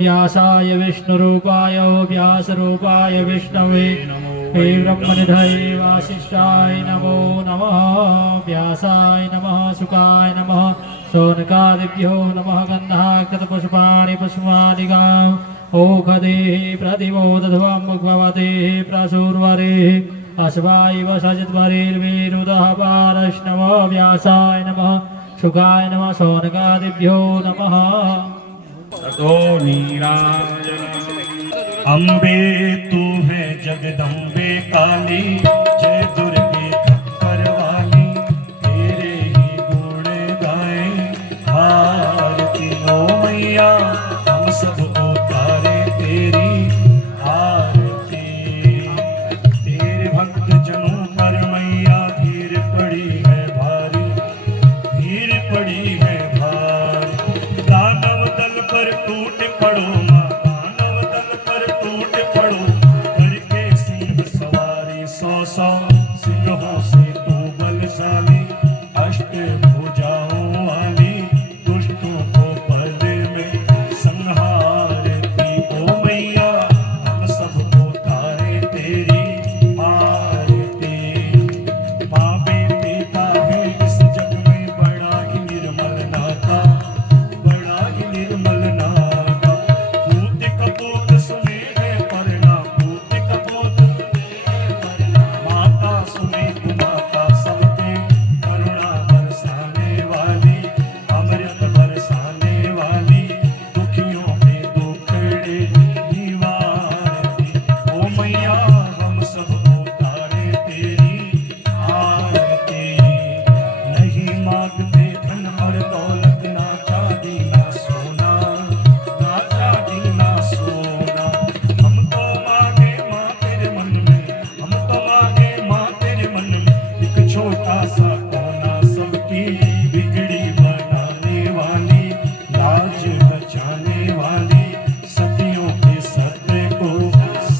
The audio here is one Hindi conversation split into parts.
व्यासाय विष्णुरूपाय व्यासरूपाय विष्णवे हे ब्रह्मनिधये वासिष्ठाय नमो नमः व्यासाय नमः शुकाय नमः शौनकादिभ्यो नमः गन्धाक्षतपुष्पाणि पुष्पाणिकाम् ओखदेः प्रतिमोदध्वं भगवतेः प्रसूर्वरेः अश्वायव सजिद्वरेर्वेरुदः पारश्नव व्यासाय नमः शुकाय नमः शौनकादिभ्यो नमः ततो नीराजन अम्बे तू है जगदम्बे काली जय दुर्गे खप्पर वाली तेरे ही गुण गाए आरती ओ मैया हम सब उतारे तेरी आरती तेरे भक्त जनों पर मैया भीड़ पड़ी है भारी भीड़ पड़ी है भारी दानव दल पर टूट पड़ो माँ दानव दल पर टूट पड़ो करके सिंह सवारी सौ सौ सिंहों से तू बलशाली अष्ट भुजाओं वाली दुष्टों को पद में संहारती ओ मैया हम सबको तारे तेरी आरती माँ बेटे का है इस जग में बड़ा ही निर्मल नाता बड़ा ही निर्मल नाता पूत कपूत सुने है परना पूत कपूत माता सुने माता सब पे करुणा बरसाने वाली अमृत बरसाने वाली दुखियों में दुखड़े निवारती ओ मैया हम सब उतारे तेरी आरती नहीं मांगते धन और दौलत ना चांदी ना सोना ना चांदी ना सोना हमको मांगे माँ तेरे मन में हमको मांगे माँ तेरे मन में एक छोटा सा कोना सबकी बिगड़ी बनाने वाली लाज बचाने वाली सदियों के सत्य को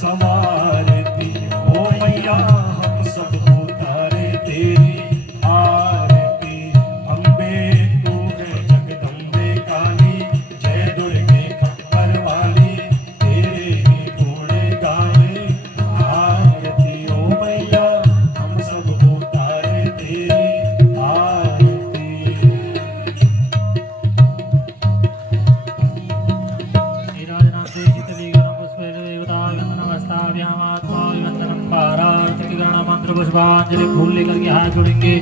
संवारती ओ मैया हम सब उतारे तेरी आरती अम्बे तू है जगदम्बे काली जय दुर्गे खप्पर वाली तेरे ही गुण गावे आरती ओ मैया हम सब उतारे तेरी आरती नीराजनाथे चित्तविग्रहं पुष्पदेवतागन्धनमस्ताभ्यामात्माभिवन्दनं पारार्तिकगणमन्त्रपुष्पाञ्जलि फूल लेकर के हाथ जोड़ेंगे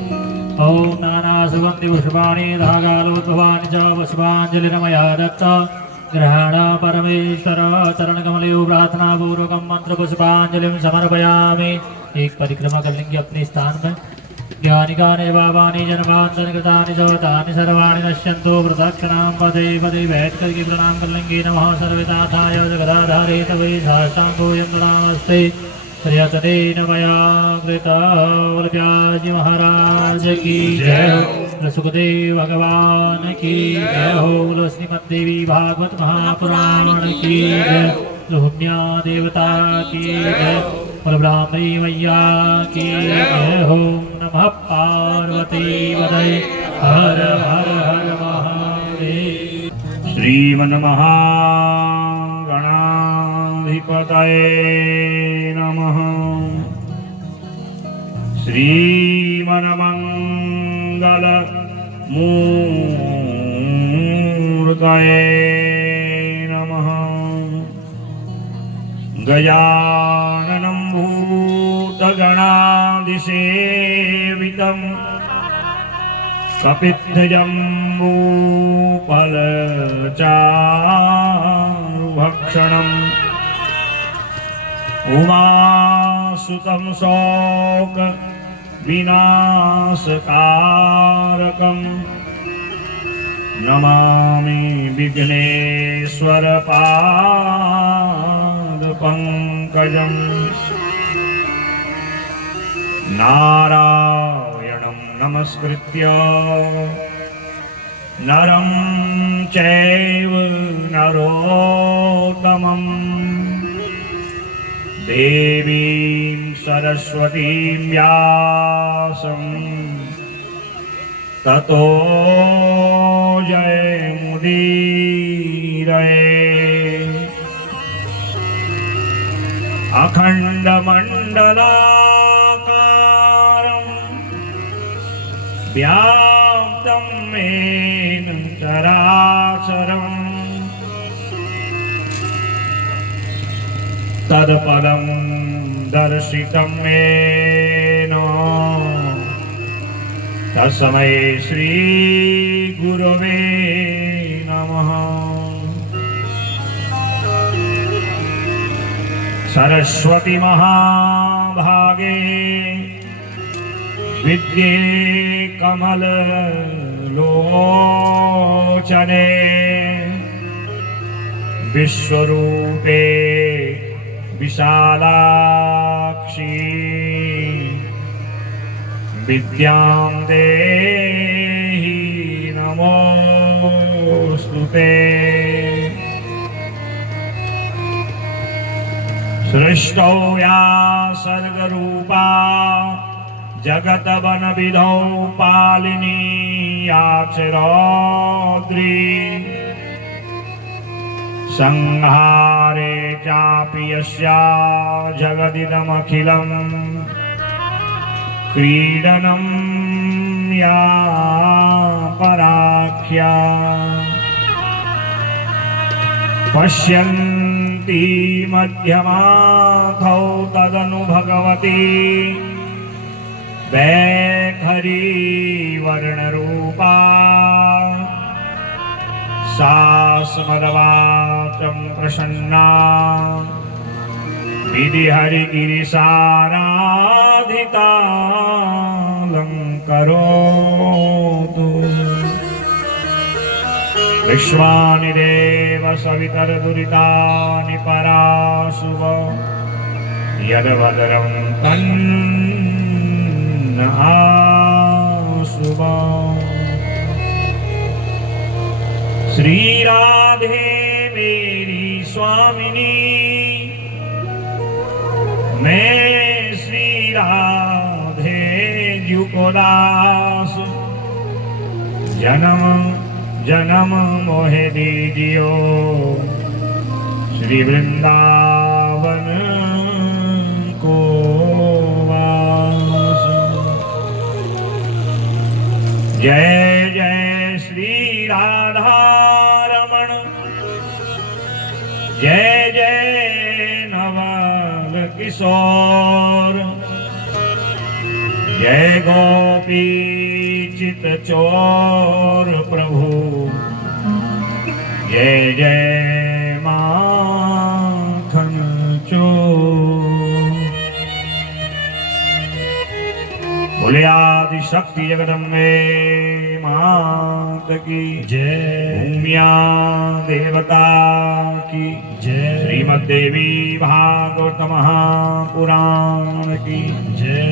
ओम नाना सुगंधि पुष्पाणि धागालोद्भवानि च पुष्पाञ्जलिर्मया दत्ता ग्रहण परमेश्वर चरणकमलयो प्रार्थनापूर्वकं मन्त्रपुष्पाञ्जलिं समर्पयामि। एक परिक्रमा कर लेंगे अपने स्थान में। ज्ञानिकानि पापानि जन्मान्तरकृतानि च तानि सर्वाणि नश्यन्तु प्रदक्षिणां पदे पदे बैठ करके प्रणाम कर लेंगे। नमः सर्वनाथाय जगदाधारे तवे साष्टांगोऽयं प्रणामस्ते प्रयत्नेन मया कृता। बोल व्यासजी महाराज की जय हो। बोल सुखदेव भगवान की जय हो। बोल श्रीमद्देवी भागवत महापुराण की जय। बोल पुण्या देवता की जय। बोल ब्राह्मणी मैया की जय हो। नमः पार्वती पतये हर हर हर महादेव। श्रीमन्महागणाधिपतये नमः। श्रीमन्मङ्गल मूर्तये नमः। गजाननं भूतगणाधिसेवितं कपित्थजम्बूफलचारुभक्षणम् उमासुतं शोक विनाशकारकं नमामि विघ्नेश्वर पादपङ्कजं। नारायणं नमस्कृत्य नरं चैव नरोत्तमं देवीं सरस्वतीं व्यासं ततो जयमुदीरये। अखण्डमण्डलाकारं व्याप्तं येन चराचरम् तत्पदं दर्शितं येन तस्मै श्रीगुरवे नमः। सरस्वती महाभागे विद्ये कमललोचने विश्वरूपे विशालाक्षी विद्यां देहि नमोस्तुते। सृष्टौ या सर्गरूपा जगतवनविधौ पालिनी या च रौद्री संहारे चापि यस्या जगदिदमखिलं क्रीडनं या पराख्या पश्यन्ति मध्यमाथौ तदनु भगवती वैखरी वर्णरूपा सा स्मरवाचं प्रसन्ना विधिहरिगिरिसाराधिता अलङ्करोतु। विश्वानि देव सवितरदुरितानि पराशुभ यद्वदरं तन्न आशुभ। श्री राधे मेरी स्वामिनी मैं श्री राधे जी को दास जन्म जन्म मोहे दीजियो श्री वृंदावन को वास। जय जय श्री राधा रमण जय जय नवल किशोर जय गोपी चित चोर प्रभु जय जय माखन चोर। बोले आदि शक्ति जगदम्बे मात की जय। भूमिया देवता की जय। श्रीमद्देवी भागवत महापुराण की जय।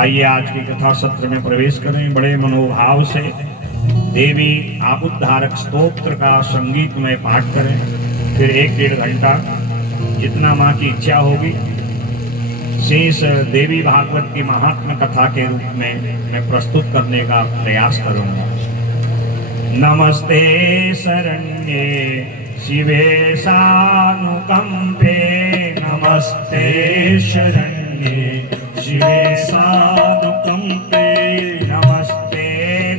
आइए आज की कथा सत्र में प्रवेश करें। बड़े मनोभाव से देवी आबुद्धारक स्तोत्र का संगीत में पाठ करें। फिर 1-1.5 घंटा जितना माँ की इच्छा होगी शेष देवी भागवत की महात्म्य कथा के रूप में मैं प्रस्तुत करने का प्रयास करूंगा। नमस्ते शरण्ये शिवे सानुकंपे नमस्ते शरण्ये शिवे सानुकंपे नमस्ते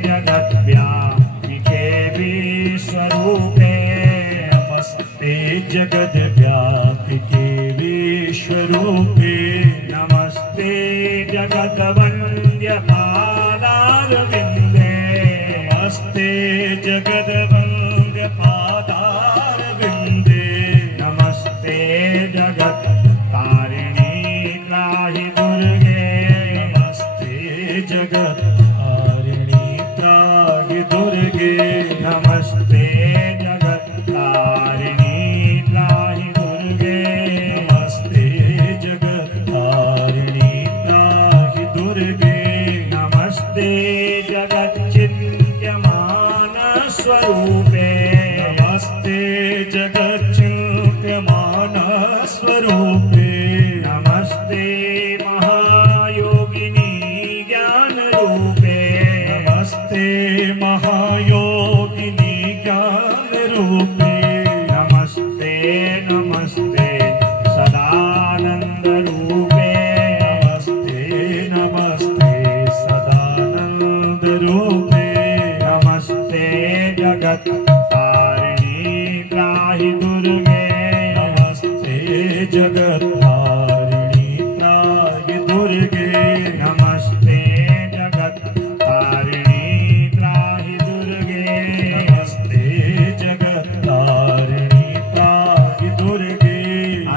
जगद्व्यापिके विश्वरूपे नमस्ते जगद्व्यापिके विश्वरूपे नमस्ते जगद्वन्द्य पादारविन्दे नमस्ते जगद्वन्द्य पादारविन्दे नमस्ते जगत् तारिणी त्राहि दुर्गे नमस्ते जगत् तारिणी त्राहि दुर्गे नमस्ते जगत् तारिणी त्राहि दुर्गे नमस्ते जगत् तारिणी त्राहि दुर्गे नमस्ते जगत् चिन्त्यमान स्वरूप दुर्गे नमस्ते जगत्तारिणी त्राहि दुर्गे नमस्ते जगत्तारिणी त्राहि दुर्गे नमस्ते जगत्तारिणी त्राहि दुर्गे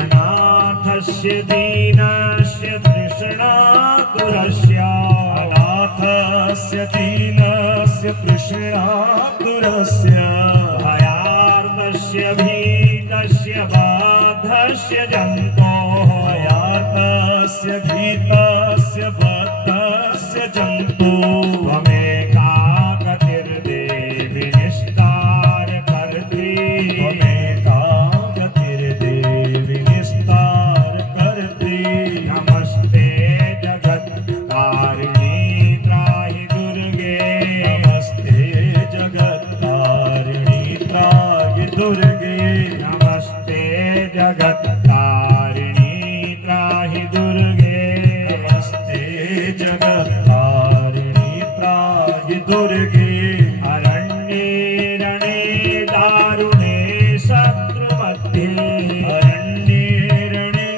अनाथस्य दीनस्य तृष्णातुरस्य अनाथस्य दीनस्य तृष्णातुरस्य भयार्तस्य भीतस्य बाधस्य जन्तोः भयार्तस्य भीतस्य बद्धस्य जन्तु त्वमेका गतिर्देवि निस्तारकर्त्री त्वमेका गतिर्देवि निस्तारकर्त्री नमस्ते जगत्तारिणी त्राहि दुर्गे नमस्ते जगत्तारिणी त्राहि दुर्गे नमस्ते जगत्तारिणी त्राहि दुर्गे नमस्ते जगत्तारिणी त्राहि दुर्गे अरण्ये रणे दारुणे शत्रुमध्ये अरण्ये रणे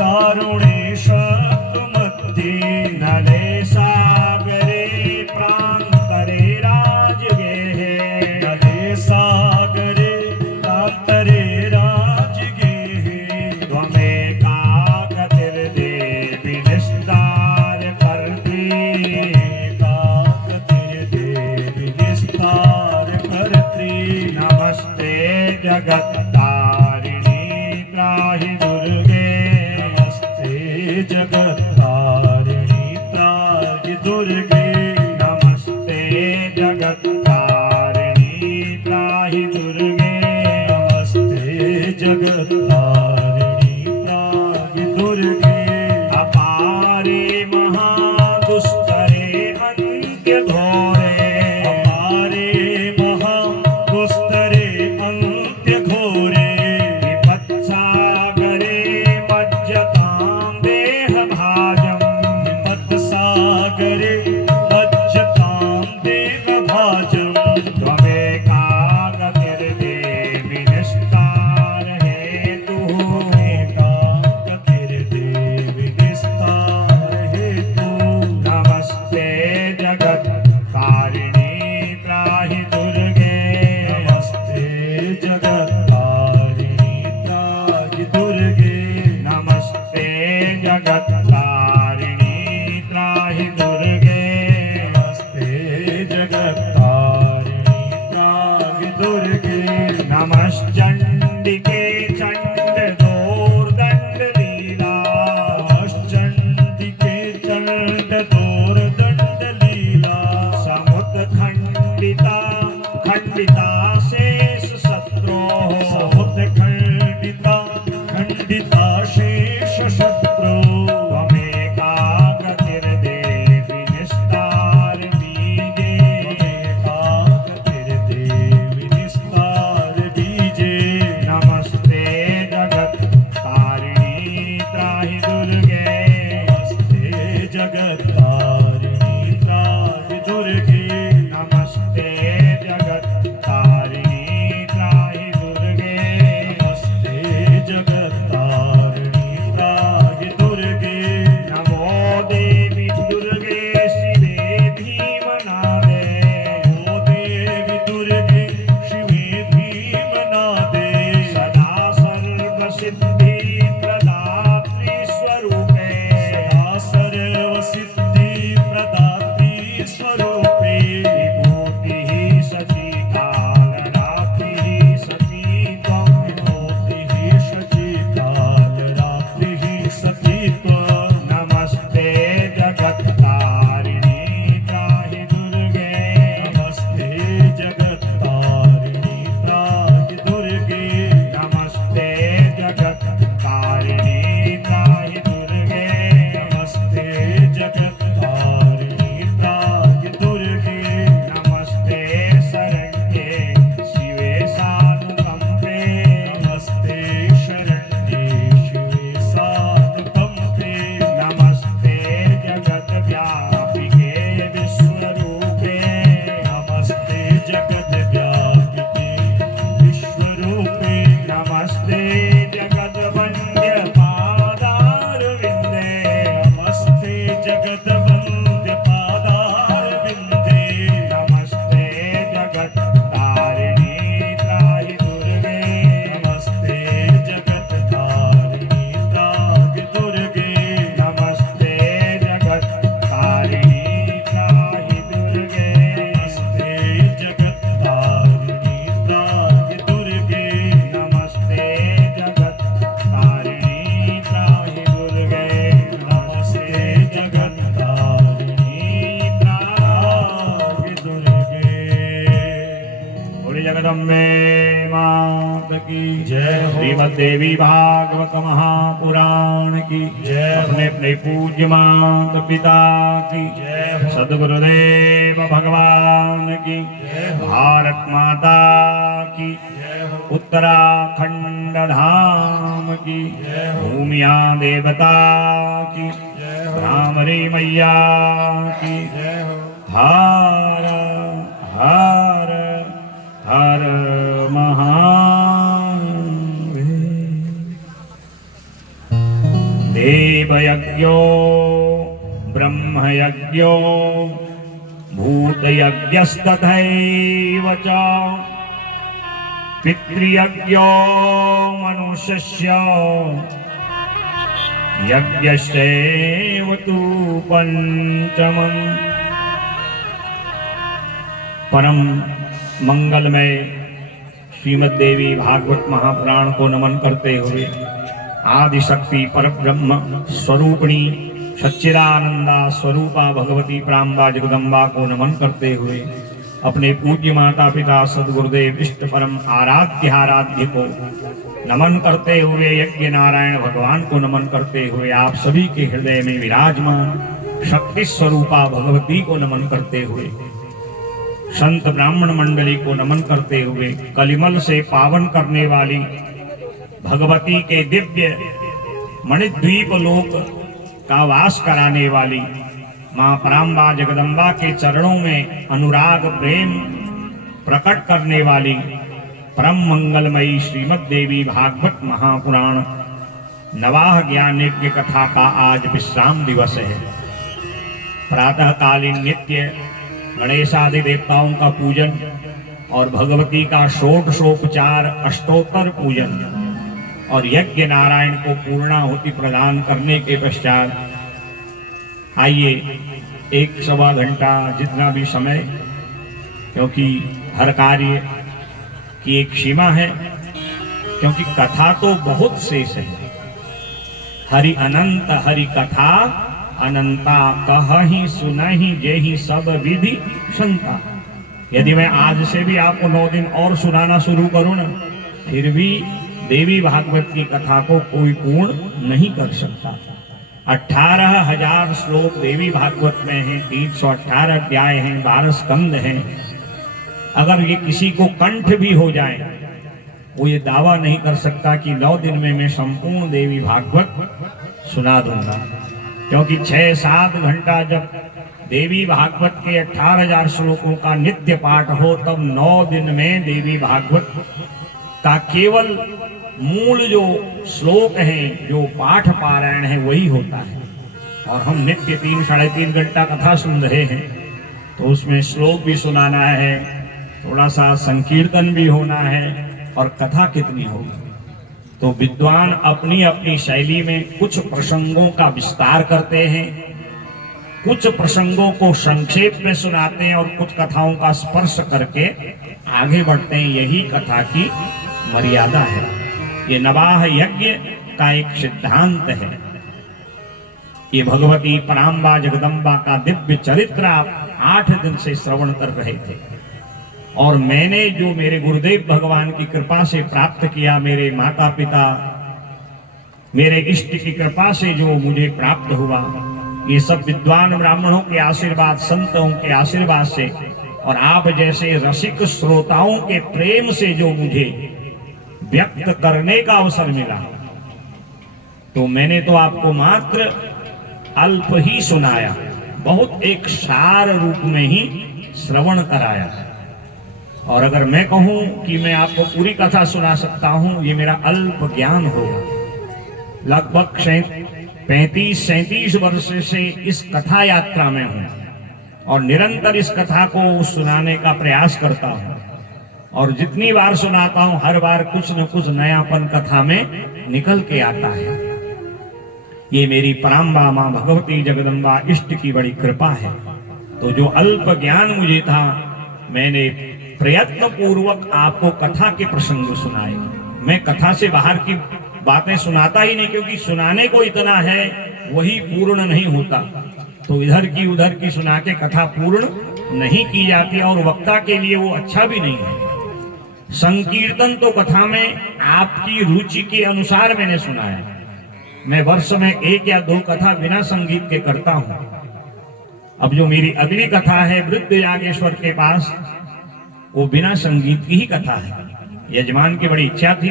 दारुणे शत्रुमध्ये नले सागरे प्रान्तरे राजगेहे नले सागरे प्रान्तरे राजगेः त्वमेका गतिर्देवि निस्तारकर्त्री त्वमेका गतिर्देवि निस्तारकर्त्री नमस्ते जगत्तारिणी त्राहि दुर्गे नमस्ते जगत्तारिणी त्राहि दुर्गे नमस्ते जगत्तारिणी त्राहि दुर्गे नमस्ते जगत्तारिणी त्राहि दुर्गे अपारे महादुस्तरे अन्त्यघोरे अपारे महादुस्तरे अन्त्यघोरे विपत्सागरे मज्जतां देहभाजम् विपत्सागरे मज्जतां देवभाजम् त्वमेका गतिर्देवि निस्तारहेतुः त्वमेका गतिर्देवि निस्तारहेतुः नमस्ते जगत्तारिणी त्राहि दुर्गे नमस्ते जगत्तारिणी त्राहि दुर्गे नमस्ते जगत्तारिणी त्राहि दुर्गे नमस्ते जगत्तारिणी त्राहि दुर्गे नमश्चण्डिके चण्डदोर्दण्डलीला नमश्चण्डिके चण्डदोर्दण्डलीला समुद्खण्डिता खण्डिता शेषशत्रोः समुद्खण्डिता खण्डिता शेषशत्रुः त्वमेका गतिर्देवि निस्तारबीजे त्वमेका गतिर्देवि निस्तारबीजे नमस्ते जगत्तारिणी त्राहि दुर्गे नमस्ते जगत्तारिणी त्राहि दुर्गे नमस्ते जगत्तारिणी त्राहि दुर्गे नमस्ते जगत्तारिणी त्राहि श्रीमद्देवी भागवत महापुराण की जय। अपने अपने पूज्य माता पिता की जय। सद्गुरुदेव भगवान की जय। भारत माता की जय। उत्तराखंड धाम की जय। भूमिया देवता की जय। रामरी मैया की जय। हर हर हर महादेव। देवयज्ञो ब्रह्मयज्ञो भूतयज्ञस्तथैव च पितृयज्ञो मनुष्यस्य यज्ञश्चैव तु पंचमम्। परम मंगलमय श्रीमद्देवी भागवत महापुराण को नमन करते हुए आदि शक्ति परब्रह्म स्वरूपिणी सच्चिदानंदा स्वरूपा भगवती प्राम्बा जगदम्बा को नमन करते हुए अपने पूज्य माता पिता सद्गुरुदेव इष्ट परम आराध्य को नमन करते हुए यज्ञ नारायण भगवान को नमन करते हुए आप सभी के हृदय में विराजमान शक्ति स्वरूपा भगवती को नमन करते हुए संत ब्राह्मण मंडली को नमन करते हुए कलिमल से पावन करने वाली भगवती के दिव्य मणिद्वीप लोक का वास कराने वाली मां पराम्बा जगदम्बा के चरणों में अनुराग प्रेम प्रकट करने वाली परम मंगलमयी श्रीमद्देवी भागवत महापुराण नवाह ज्ञान यज्ञ कथा का आज विश्राम दिवस है। प्रातःकालीन नित्य गणेशादि देवताओं का पूजन और भगवती का षोडशोपचार अष्टोत्तर पूजन और यज्ञ नारायण को पूर्णाहुति प्रदान करने के पश्चात आइए 1-1.25 घंटा जितना भी समय, क्योंकि हर कार्य की एक सीमा है, क्योंकि कथा तो बहुत शेष है। हरि अनंत हरि कथा अनंता कहि सुनहि जेहि सब विधि संता। यदि मैं आज से भी आपको 9 दिन और सुनाना शुरू करूं ना, फिर भी देवी भागवत की कथा को कोई पूर्ण नहीं कर सकता। 18,000 श्लोक देवी भागवत में हैं, 318 अध्याय हैं, 12 स्कंद हैं। अगर ये किसी को कंठ भी हो जाए, वो ये दावा नहीं कर सकता कि 9 दिन में मैं संपूर्ण देवी भागवत सुना दूंगा, क्योंकि 6-7 घंटा जब देवी भागवत के 18,000 श्लोकों का नित्य पाठ हो, तब 9 दिन में देवी भागवत का केवल मूल जो श्लोक हैं, जो पाठ पारायण है, वही होता है। और हम नित्य 3-3.5 घंटा कथा सुन रहे हैं, तो उसमें श्लोक भी सुनाना है, थोड़ा सा संकीर्तन भी होना है, और कथा कितनी होगी। तो विद्वान अपनी अपनी शैली में कुछ प्रसंगों का विस्तार करते हैं, कुछ प्रसंगों को संक्षेप में सुनाते हैं, और कुछ कथाओं का स्पर्श करके आगे बढ़ते हैं। यही कथा की मर्यादा है। ये नवाह यज्ञ का एक सिद्धांत है। ये भगवती पराम्बा जगदम्बा का दिव्य चरित्र आप 8 दिन से श्रवण कर रहे थे, और मैंने जो मेरे गुरुदेव भगवान की कृपा से प्राप्त किया, मेरे माता पिता मेरे इष्ट की कृपा से जो मुझे प्राप्त हुआ, ये सब विद्वान ब्राह्मणों के आशीर्वाद, संतों के आशीर्वाद से, और आप जैसे रसिक श्रोताओं के प्रेम से जो मुझे व्यक्त करने का अवसर मिला, तो मैंने तो आपको मात्र अल्प ही सुनाया, बहुत एक सार रूप में ही श्रवण कराया। और अगर मैं कहूं कि मैं आपको पूरी कथा सुना सकता हूं, ये मेरा अल्प ज्ञान होगा। लगभग 35-37 वर्ष से इस कथा यात्रा में हूं, और निरंतर इस कथा को सुनाने का प्रयास करता हूं, और जितनी बार सुनाता हूं, हर बार कुछ न कुछ नयापन कथा में निकल के आता है। ये मेरी पराम्बा मां भगवती जगदम्बा इष्ट की बड़ी कृपा है। तो जो अल्प ज्ञान मुझे था, मैंने प्रयत्न पूर्वक आपको कथा के प्रसंग सुनाए। मैं कथा से बाहर की बातें सुनाता ही नहीं, क्योंकि सुनाने को इतना है, वही पूर्ण नहीं होता। तो इधर की उधर की सुना के कथा पूर्ण नहीं की जाती, और वक्ता के लिए वो अच्छा भी नहीं है। संकीर्तन तो कथा में आपकी रुचि के अनुसार मैंने सुना है। मैं वर्ष में 1 या 2 कथा बिना संगीत के करता हूं। अब जो मेरी अगली कथा है वृद्ध यागेश्वर के पास, वो बिना संगीत की ही कथा है। यजमान की बड़ी इच्छा थी।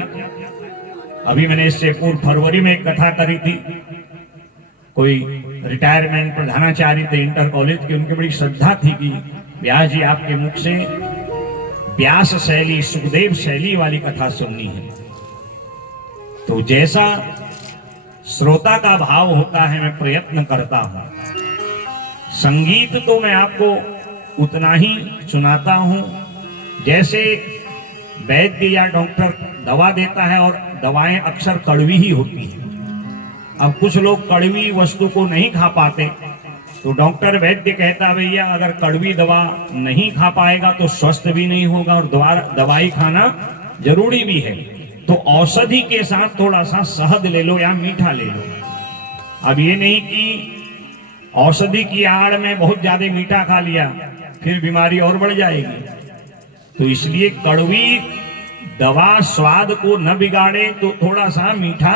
अभी मैंने इससे पूर्व फरवरी में एक कथा करी थी। कोई रिटायरमेंट प्रधानाचार्य थे इंटर कॉलेज के, उनकी बड़ी श्रद्धा थी कि व्यास जी आपके मुख से व्यास शैली, सुखदेव शैली वाली कथा सुननी है। तो जैसा श्रोता का भाव होता है मैं प्रयत्न करता हूं। संगीत तो मैं आपको उतना ही सुनाता हूं जैसे वैद्य या डॉक्टर दवा देता है, और दवाएं अक्सर कड़वी ही होती हैं। अब कुछ लोग कड़वी वस्तु को नहीं खा पाते, तो डॉक्टर वैद्य कहता भैया अगर कड़वी दवा नहीं खा पाएगा तो स्वस्थ भी नहीं होगा, और दवाई खाना जरूरी भी है। तो औषधि के साथ थोड़ा सा शहद ले लो या मीठा ले लो। अब ये नहीं कि औषधि की आड़ में बहुत ज्यादा मीठा खा लिया फिर बीमारी और बढ़ जाएगी। तो इसलिए कड़वी दवा स्वाद को न बिगाड़े तो थोड़ा सा मीठा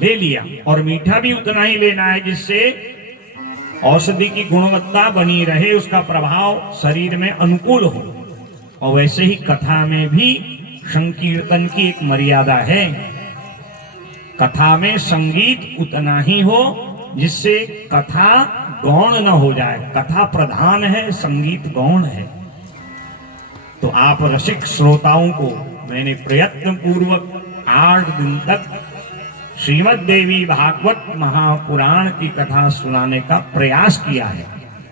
ले लिया, और मीठा भी उतना ही लेना है जिससे औषधि की गुणवत्ता बनी रहे, उसका प्रभाव शरीर में अनुकूल हो। और वैसे ही कथा में भी संकीर्तन की एक मर्यादा है। कथा में संगीत उतना ही हो जिससे कथा गौण न हो जाए। कथा प्रधान है, संगीत गौण है। तो आप रसिक श्रोताओं को मैंने प्रयत्न पूर्वक 8 दिन तक श्रीमद् देवी भागवत महापुराण की कथा सुनाने का प्रयास किया है।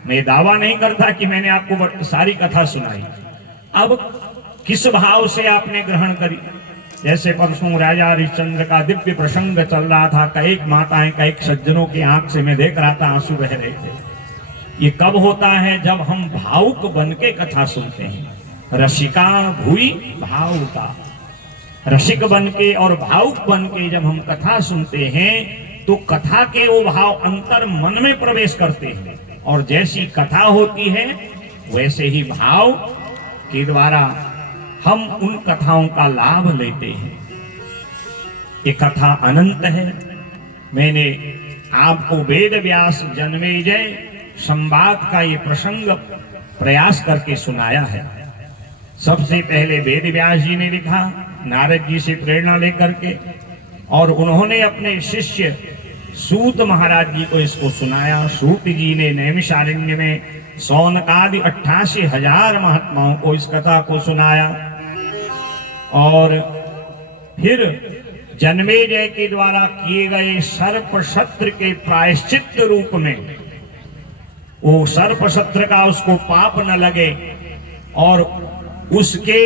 मैं दावा नहीं करता कि मैंने आपको सारी कथा सुनाई। अब किस भाव से आपने ग्रहण करी, जैसे परसों राजा हरिश्चंद्र का दिव्य प्रसंग चल रहा था, कई माताएं कई सज्जनों की आंख से मैं देख रहा था आंसू बह रहे थे। ये कब होता है? जब हम भावुक बन के कथा सुनते हैं। रसिका भूई भावुका, रसिक बन के और भावुक बन के जब हम कथा सुनते हैं तो कथा के वो भाव अंतर मन में प्रवेश करते हैं, और जैसी कथा होती है वैसे ही भाव के द्वारा हम उन कथाओं का लाभ लेते हैं। ये कथा अनंत है। मैंने आपको वेद व्यास जन्मेजय संवाद का ये प्रसंग प्रयास करके सुनाया है। सबसे पहले वेद व्यास जी ने लिखा नारद जी से प्रेरणा लेकर के, और उन्होंने अपने शिष्य सूत महाराज जी को इसको सुनाया। सूत जी ने नैमिषारण्य में सौनकादि 88,000 महात्माओं को इस कथा को सुनाया, और फिर जन्मेजय के द्वारा किए गए सर्प शस्त्र के प्रायश्चित रूप में वो सर्प शस्त्र का उसको पाप न लगे और उसके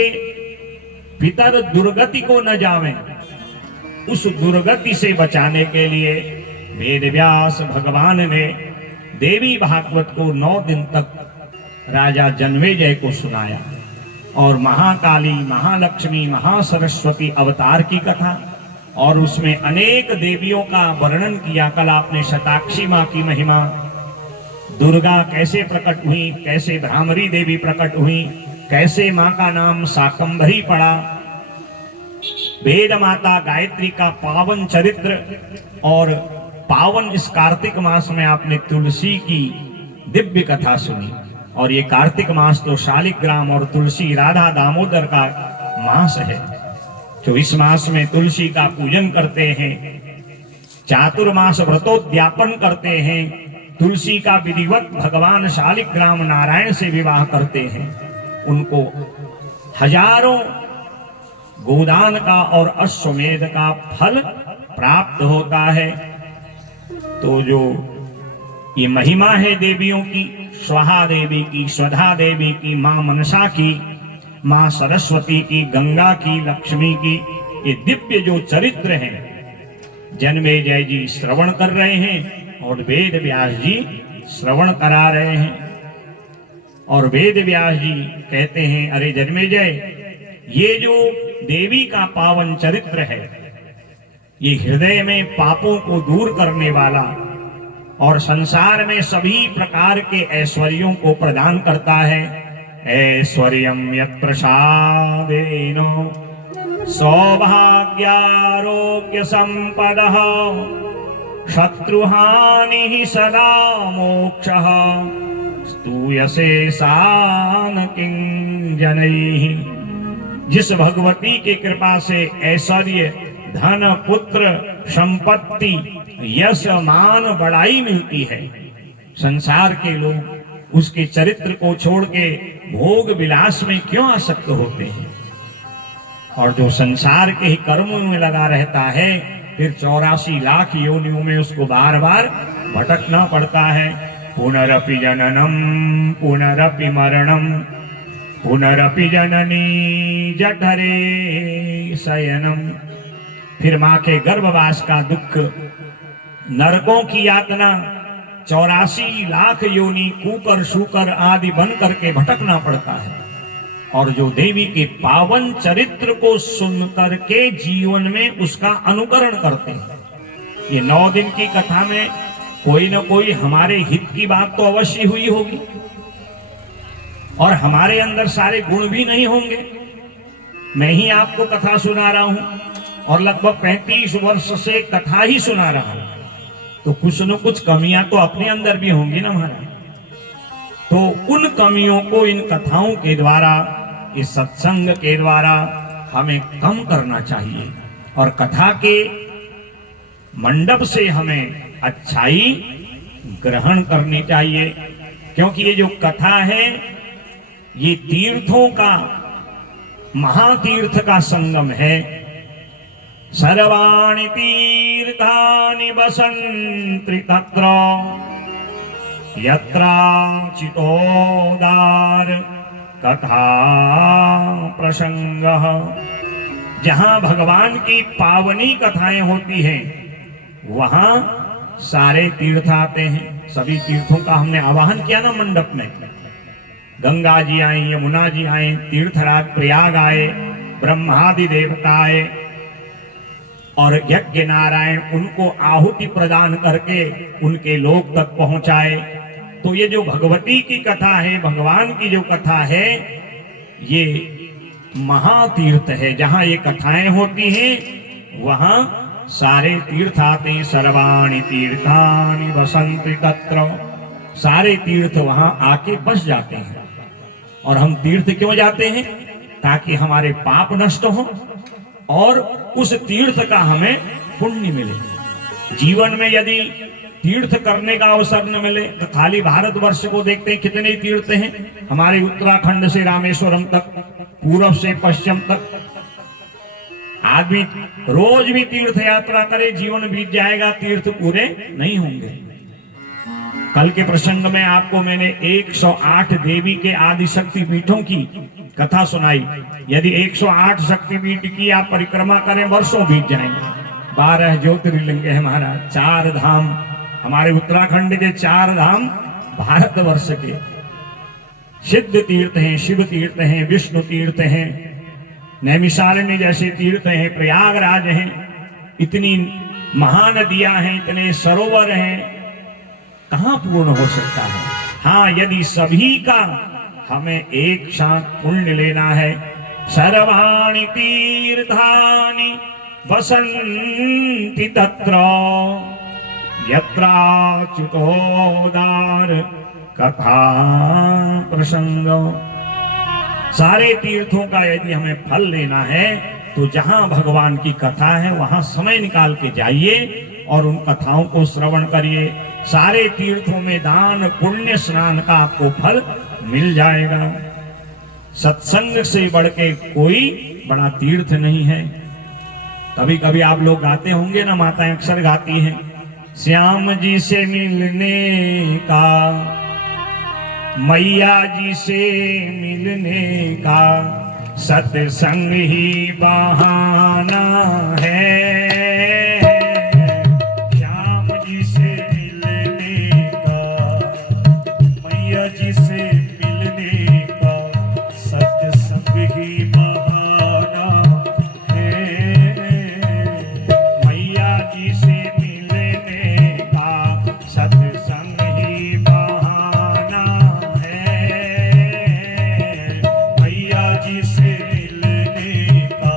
पितर दुर्गति को न जावे, उस दुर्गति से बचाने के लिए वेद व्यास भगवान ने देवी भागवत को 9 दिन तक राजा जन्मेजय को सुनाया। और महाकाली, महालक्ष्मी, महासरस्वती अवतार की कथा, और उसमें अनेक देवियों का वर्णन किया। कल आपने शताक्षी माँ की महिमा, दुर्गा कैसे प्रकट हुई, कैसे भ्रामरी देवी प्रकट हुई, कैसे माँ का नाम शाकंभरी पड़ा, वेद माता गायत्री का पावन चरित्र, और पावन इस कार्तिक मास में आपने तुलसी की दिव्य कथा सुनी। और ये कार्तिक मास तो शालिग्राम और तुलसी राधा दामोदर का मास है। तो इस मास में तुलसी का पूजन करते हैं, चातुर्मास व्रतोद्यापन करते हैं, तुलसी का विधिवत भगवान शालिग्राम नारायण से विवाह करते हैं, उनको हजारों गोदान का और अश्वमेध का फल प्राप्त होता है। तो जो ये महिमा है देवियों की, स्वाहा देवी की, स्वधा देवी की, माँ मनसा की, माँ सरस्वती की, गंगा की, लक्ष्मी की, ये दिव्य जो चरित्र हैं जन्मेजय जी श्रवण कर रहे हैं और वेद व्यास जी श्रवण करा रहे हैं। और वेद व्यास जी कहते हैं अरे जन्मेजय, ये जो देवी का पावन चरित्र है ये हृदय में पापों को दूर करने वाला और संसार में सभी प्रकार के ऐश्वर्यों को प्रदान करता है। ऐश्वर्यम यत् प्रसादेनो सौभाग्यारोग्य संपदः शत्रुहानिः सदा मोक्षः स्तूयसे सान किंजनैः। जिस भगवती की कृपा से ऐश्वर्य, धन, पुत्र, संपत्ति, यश, मान, बड़ाई मिलती है, संसार के लोग उसके चरित्र को छोड़ के भोग विलास में क्यों आसक्त होते हैं? और जो संसार के ही कर्मों में लगा रहता है, फिर 84 लाख योनियों में उसको बार बार भटकना पड़ता है। पुनरपि जननम पुनरपि मरणम पुनरपि जननी जठरे शयनम। फिर मां के गर्भवास का दुख, नरकों की यातना, 84 लाख योनि कूकर शूकर आदि बन करके भटकना पड़ता है। और जो देवी के पावन चरित्र को सुन करके जीवन में उसका अनुकरण करते हैं। ये 9 दिन की कथा में कोई न कोई हमारे हित की बात तो अवश्य हुई होगी, और हमारे अंदर सारे गुण भी नहीं होंगे। मैं ही आपको कथा सुना रहा हूं और लगभग 35 वर्ष से कथा ही सुना रहा हूं, तो कुछ न कुछ कमियां तो अपने अंदर भी होंगी ना महाराज। तो उन कमियों को इन कथाओं के द्वारा, इस सत्संग के द्वारा हमें कम करना चाहिए, और कथा के मंडप से हमें अच्छाई ग्रहण करनी चाहिए। क्योंकि ये जो कथा है, ये तीर्थों का, महातीर्थ का संगम है। सर्वाणि तीर्थानि वसन्ति तत्र यत्राचितोदार कथा प्रसंगः। जहां भगवान की पावनी कथाएं होती हैं, वहां सारे तीर्थ आते हैं। सभी तीर्थों का हमने आवाहन किया ना मंडप में। गंगा जी आए, यमुना जी आए, तीर्थराज प्रयाग आए, ब्रह्मादि देवता आए, और यज्ञ नारायण उनको आहुति प्रदान करके उनके लोक तक पहुंचाए। तो ये जो भगवती की कथा है, भगवान की जो कथा है, ये महातीर्थ है। जहां ये कथाएं होती हैं, वहां सारे तीर्थ आते हैं। सर्वाणि तीर्थानि वसन्ति तत्र। सारे तीर्थ वहां आके बस जाते हैं। और हम तीर्थ क्यों जाते हैं? ताकि हमारे पाप नष्ट हो और उस तीर्थ का हमें पुण्य मिले। जीवन में यदि तीर्थ करने का अवसर न मिले तो खाली भारतवर्ष को देखते हैं, कितने तीर्थ हैं हमारे उत्तराखंड से रामेश्वरम तक, पूर्व से पश्चिम तक। आदमी रोज भी तीर्थ यात्रा करे, जीवन बीत जाएगा, तीर्थ पूरे नहीं होंगे। कल के प्रसंग में आपको मैंने 108 देवी के आदि शक्ति पीठों की कथा सुनाई। यदि 108 शक्तिपीठ की आप परिक्रमा करें, वर्षों बीत जाएंगे। 12 ज्योतिर्लिंग है महाराज, 4 धाम हमारे उत्तराखंड के, 4 धाम भारतवर्ष के। सिद्ध तीर्थ हैं, शिव तीर्थ हैं, विष्णु तीर्थ हैं, नैमिषारण्य जैसे तीर्थ हैं, प्रयागराज हैं। इतनी महानदियां हैं, इतने सरोवर हैं, कहां पूर्ण हो सकता है? हाँ, यदि सभी का हमें एक साथ पुण्य लेना है। सर्वाणि तीर्थानि वसन्ति तत्र यत्राच्युतोदार कथा प्रसंग। सारे तीर्थों का यदि हमें फल लेना है, तो जहां भगवान की कथा है वहां समय निकाल के जाइए और उन कथाओं को श्रवण करिए। सारे तीर्थों में दान पुण्य स्नान का आपको फल मिल जाएगा। सत्संग से बढ़ के कोई बड़ा तीर्थ नहीं है। कभी कभी आप लोग गाते होंगे ना, माताएं अक्सर गाती हैं, श्याम जी से मिलने का, मैया जी से मिलने का, सत्संग ही बहाना है। श्याम जी से मिलने का, मैया जी से मिलने का, सत्संग ही बहाना है। मैया जी से मिलने का सत्संग ही बहाना है। मैया जी से मिलने का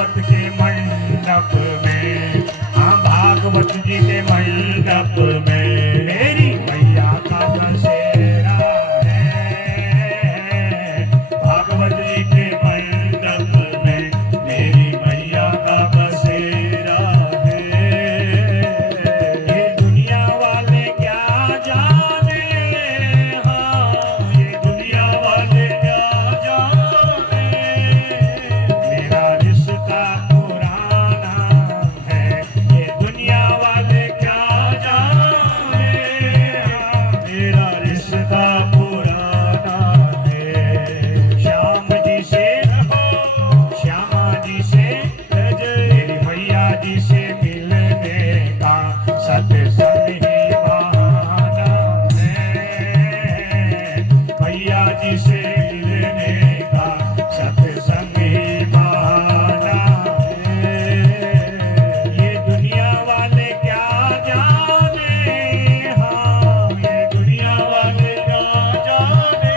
भागवत के मंडप में, हाँ भागवत जी के मंडप में मेरी मैया का बसेरा है। भागवत जी के मंडप में मेरी मैया का बसेरा है। ये दुनिया वाले क्या जाने, हाँ ये दुनिया वाले क्या जाने, मेरा रिश्ता पुराना है। ये दुनिया वाले क्या जाने, हाँ मेरा रिश्ता पुराना है। श्याम जी से रहो, श्यामा जी से मेरी मैया जी से मिलने का सत्संग ही बहाना है। मैया जी से मिलने का सत्संग ही बहाना है। ये दुनिया वाले क्या जाने, हाँ ये दुनिया वाले क्या जाने,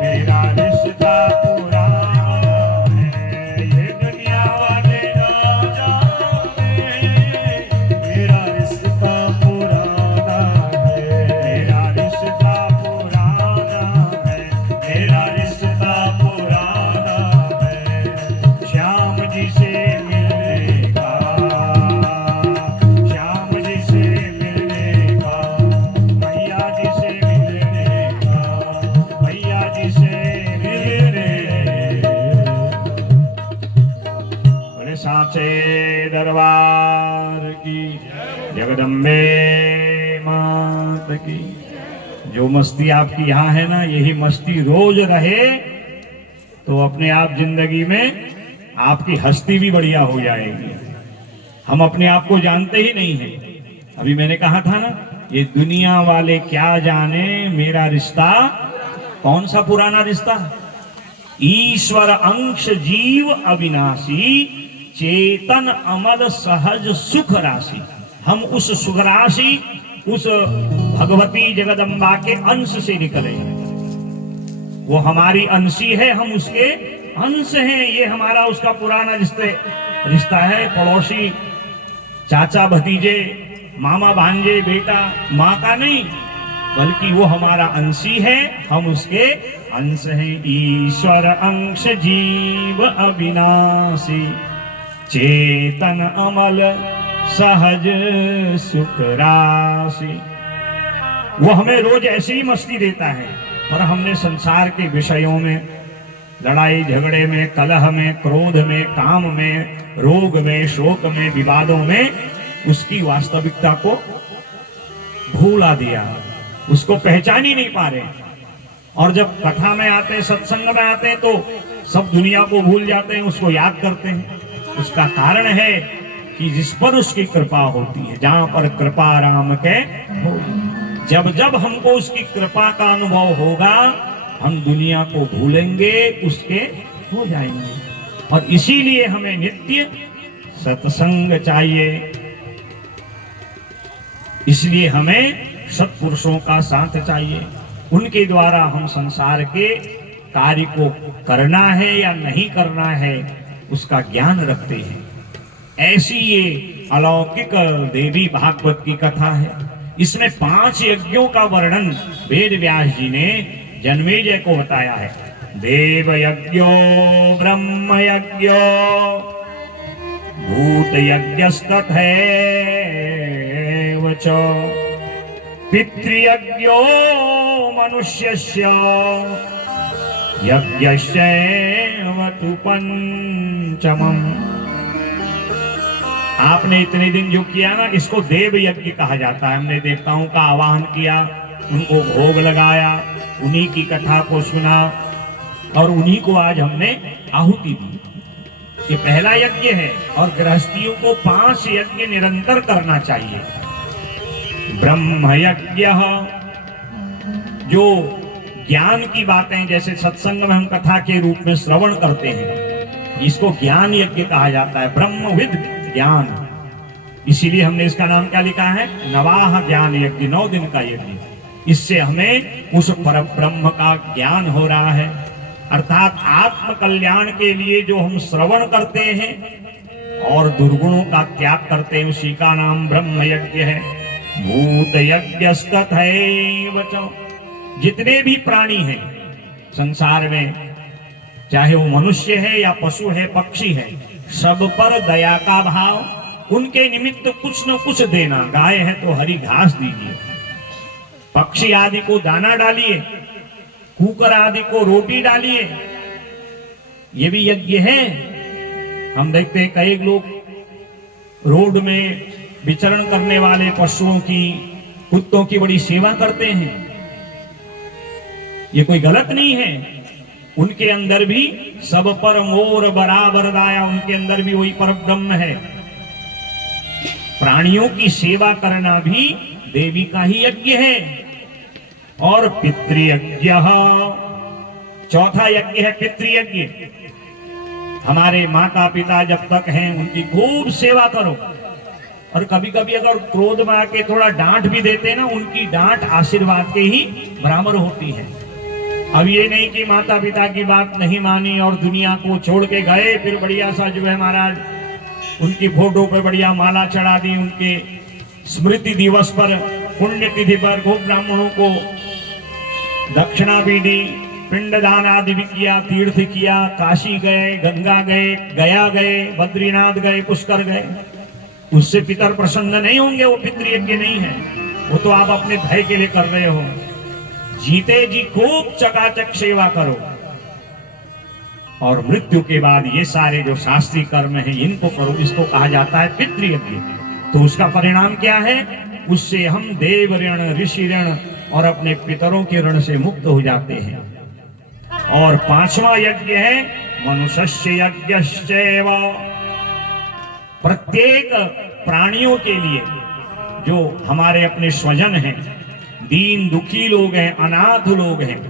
मेरा रिश्ता पुराना है। ये दुनिया वाले क्या जाने, मेरा रिश्ता पुराना है। मेरा रिश्ता पुराना है, मेरा रिश्ता पुराना है। श्याम जी से मिलने का, श्याम जी से मिलने का, मैया जी से मिलने का, मैया जी से मिलने। बोले साचे दरबार की, जगदम्बे मात की। जो मस्ती आपकी यहाँ है ना, यही मस्ती रोज रहे तो अपने आप जिंदगी में आपकी हस्ती भी बढ़िया हो जाएगी। हम अपने आप को जानते ही नहीं हैं। अभी मैंने कहा था ना, ये दुनिया वाले क्या जाने, मेरा रिश्ता कौन सा पुराना रिश्ता। ईश्वर अंश जीव अविनाशी, चेतन अमल सहज सुख राशि। हम उस सुख राशि, उस भगवती जगदम्बा के अंश से निकले हैं। वो हमारी अंशी है, हम उसके अंश हैं। ये हमारा उसका पुराना रिश्ता है। पड़ोसी, चाचा भतीजे, मामा भांजे, बेटा, माँ का नहीं, बल्कि वो हमारा अंशी है, हम उसके अंश हैं। ईश्वर अंश जीव अविनाशी, चेतन अमल सहज सुख राशि। वो हमें रोज ऐसी ही मस्ती देता है, पर हमने संसार के विषयों में, लड़ाई झगड़े में, कलह में, क्रोध में, काम में, रोग में, शोक में, विवादों में उसकी वास्तविकता को भूला दिया, उसको पहचान ही नहीं पा रहे। और जब कथा में आते हैं, सत्संग में आते हैं, तो सब दुनिया को भूल जाते हैं, उसको याद करते हैं। उसका कारण है कि जिस पर उसकी कृपा होती है, जहां पर कृपा राम के हो, जब जब हमको उसकी कृपा का अनुभव होगा, हम दुनिया को भूलेंगे, उसके हो जाएंगे। और इसीलिए हमें नित्य सत्संग चाहिए। इसलिए हमें सत्पुरुषों का साथ चाहिए। उनके द्वारा हम संसार के कार्य को करना है या नहीं करना है, उसका ज्ञान रखते हैं। ऐसी ये अलौकिक देवी भागवत की कथा है। इसमें 5 यज्ञों का वर्णन वेद व्यास जी ने जन्मेजय को बताया है। देव यज्ञो, ब्रह्म यज्ञो, भूत यज्ञस्तथैव च, पितृयज्ञो मनुष्यस्य, यज्ञस्यैव तु पंचमम्। आपने इतने दिन जो किया ना, इसको देव यज्ञ कहा जाता है। हमने देवताओं का आवाहन किया, उनको भोग लगाया, उन्हीं की कथा को सुना और उन्हीं को आज हमने आहुति दी। ये पहला यज्ञ है और गृहस्थियों को 5 यज्ञ निरंतर करना चाहिए। ब्रह्म यज्ञ, जो ज्ञान की बातें जैसे सत्संग में हम कथा के रूप में श्रवण करते हैं, इसको ज्ञान यज्ञ कहा जाता है। ब्रह्मविद ज्ञान, इसीलिए हमने इसका नाम क्या लिखा है, नवाह ज्ञान यज्ञ, 9 दिन का यज्ञ। इससे हमें उस पर ब्रह्म का ज्ञान हो रहा है। अर्थात आत्म कल्याण के लिए जो हम श्रवण करते हैं और दुर्गुणों का त्याग करते हैं, उसी का नाम ब्रह्म यज्ञ है। भूत यज्ञस्तथैव च, जितने भी प्राणी हैं संसार में, चाहे वो मनुष्य है या पशु है, पक्षी है, सब पर दया का भाव, उनके निमित्त कुछ न कुछ देना। गाय है तो हरी घास दीजिए, पक्षी आदि को दाना डालिए, कुकर आदि को रोटी डालिए, ये भी यज्ञ है। हम देखते हैं कई लोग रोड में विचरण करने वाले पशुओं की, कुत्तों की बड़ी सेवा करते हैं। ये कोई गलत नहीं है, उनके अंदर भी सब पर मोर बराबर दाया, उनके अंदर भी वही पर ब्रह्म है। प्राणियों की सेवा करना भी देवी का ही यज्ञ है। और पितृयज्ञ, चौथा यज्ञ है पितृयज्ञ। हमारे माता पिता जब तक हैं उनकी खूब सेवा करो, और कभी कभी अगर क्रोध में आके थोड़ा डांट भी देते ना, उनकी डांट आशीर्वाद के ही बराबर होती है। अब ये नहीं कि माता पिता की बात नहीं मानी और दुनिया को छोड़ के गए, फिर बढ़िया सा जो है महाराज उनकी फोटो पे बढ़िया माला चढ़ा दी, उनके स्मृति दिवस पर, पुण्यतिथि पर खूब ब्राह्मणों को दक्षिणा भी दी, पिंडदान आदि भी किया, तीर्थ किया, काशी गए, गंगा गए, गया गए, बद्रीनाथ गए, पुष्कर गए। उससे पितर प्रसन्न नहीं होंगे, वो पितृयज्ञ नहीं है, वो तो आप अपने भय के लिए कर रहे हो। जीते जी खूब चकाचक सेवा करो, और मृत्यु के बाद ये सारे जो शास्त्रीय कर्म है इनको करो, इसको कहा जाता है पितृयज्ञ। तो उसका परिणाम क्या है? उससे हम देव ऋण, ऋषि ऋण और अपने पितरों के ऋण से मुक्त हो जाते हैं। और पांचवा यज्ञ है मनुष्य यज्ञश्चैव। प्रत्येक प्राणियों के लिए, जो हमारे अपने स्वजन हैं, दीन दुखी लोग हैं, अनाथ लोग हैं,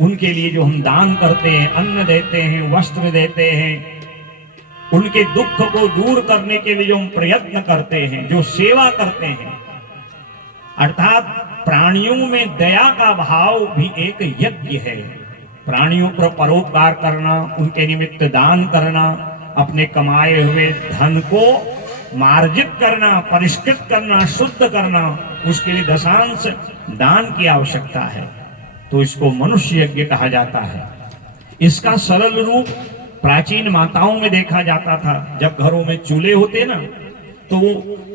उनके लिए जो हम दान करते हैं, अन्न देते हैं, वस्त्र देते हैं, उनके दुख को दूर करने के लिए जो हम प्रयत्न करते हैं, जो सेवा करते हैं, अर्थात प्राणियों में दया का भाव भी एक यज्ञ है। प्राणियों पर परोपकार करना, उनके निमित्त दान करना, अपने कमाए हुए धन को मार्जित करना, परिष्कृत करना, शुद्ध करना, उसके लिए दशांश दान की आवश्यकता है। तो इसको मनुष्य यज्ञ कहा जाता है। इसका सरल रूप प्राचीन माताओं में देखा जाता था। जब घरों में चूल्हे होते ना, तो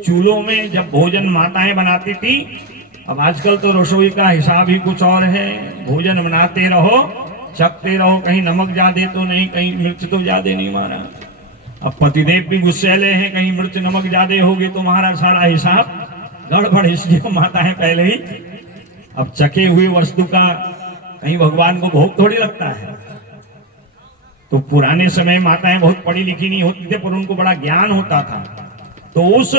चूल्हों में जब भोजन माताएं बनाती थी, अब आजकल तो रसोई का हिसाब ही कुछ और है। भोजन बनाते रहो, चखते रहो, कहीं नमक ज्यादा तो नहीं, कहीं मिर्च तो ज्यादा नहीं मारा। अब पतिदेव भी गुस्सेले हैं, कहीं मिर्च नमक ज्यादा होगी तो हमारा सारा हिसाब गड़बड़। इसलिए माताएं पहले ही, अब चखे हुए वस्तु का कहीं भगवान को भोग थोड़ी लगता है। तो पुराने समय माताएं बहुत पढ़ी लिखी नहीं होती थी, पर उनको बड़ा ज्ञान होता था। तो उस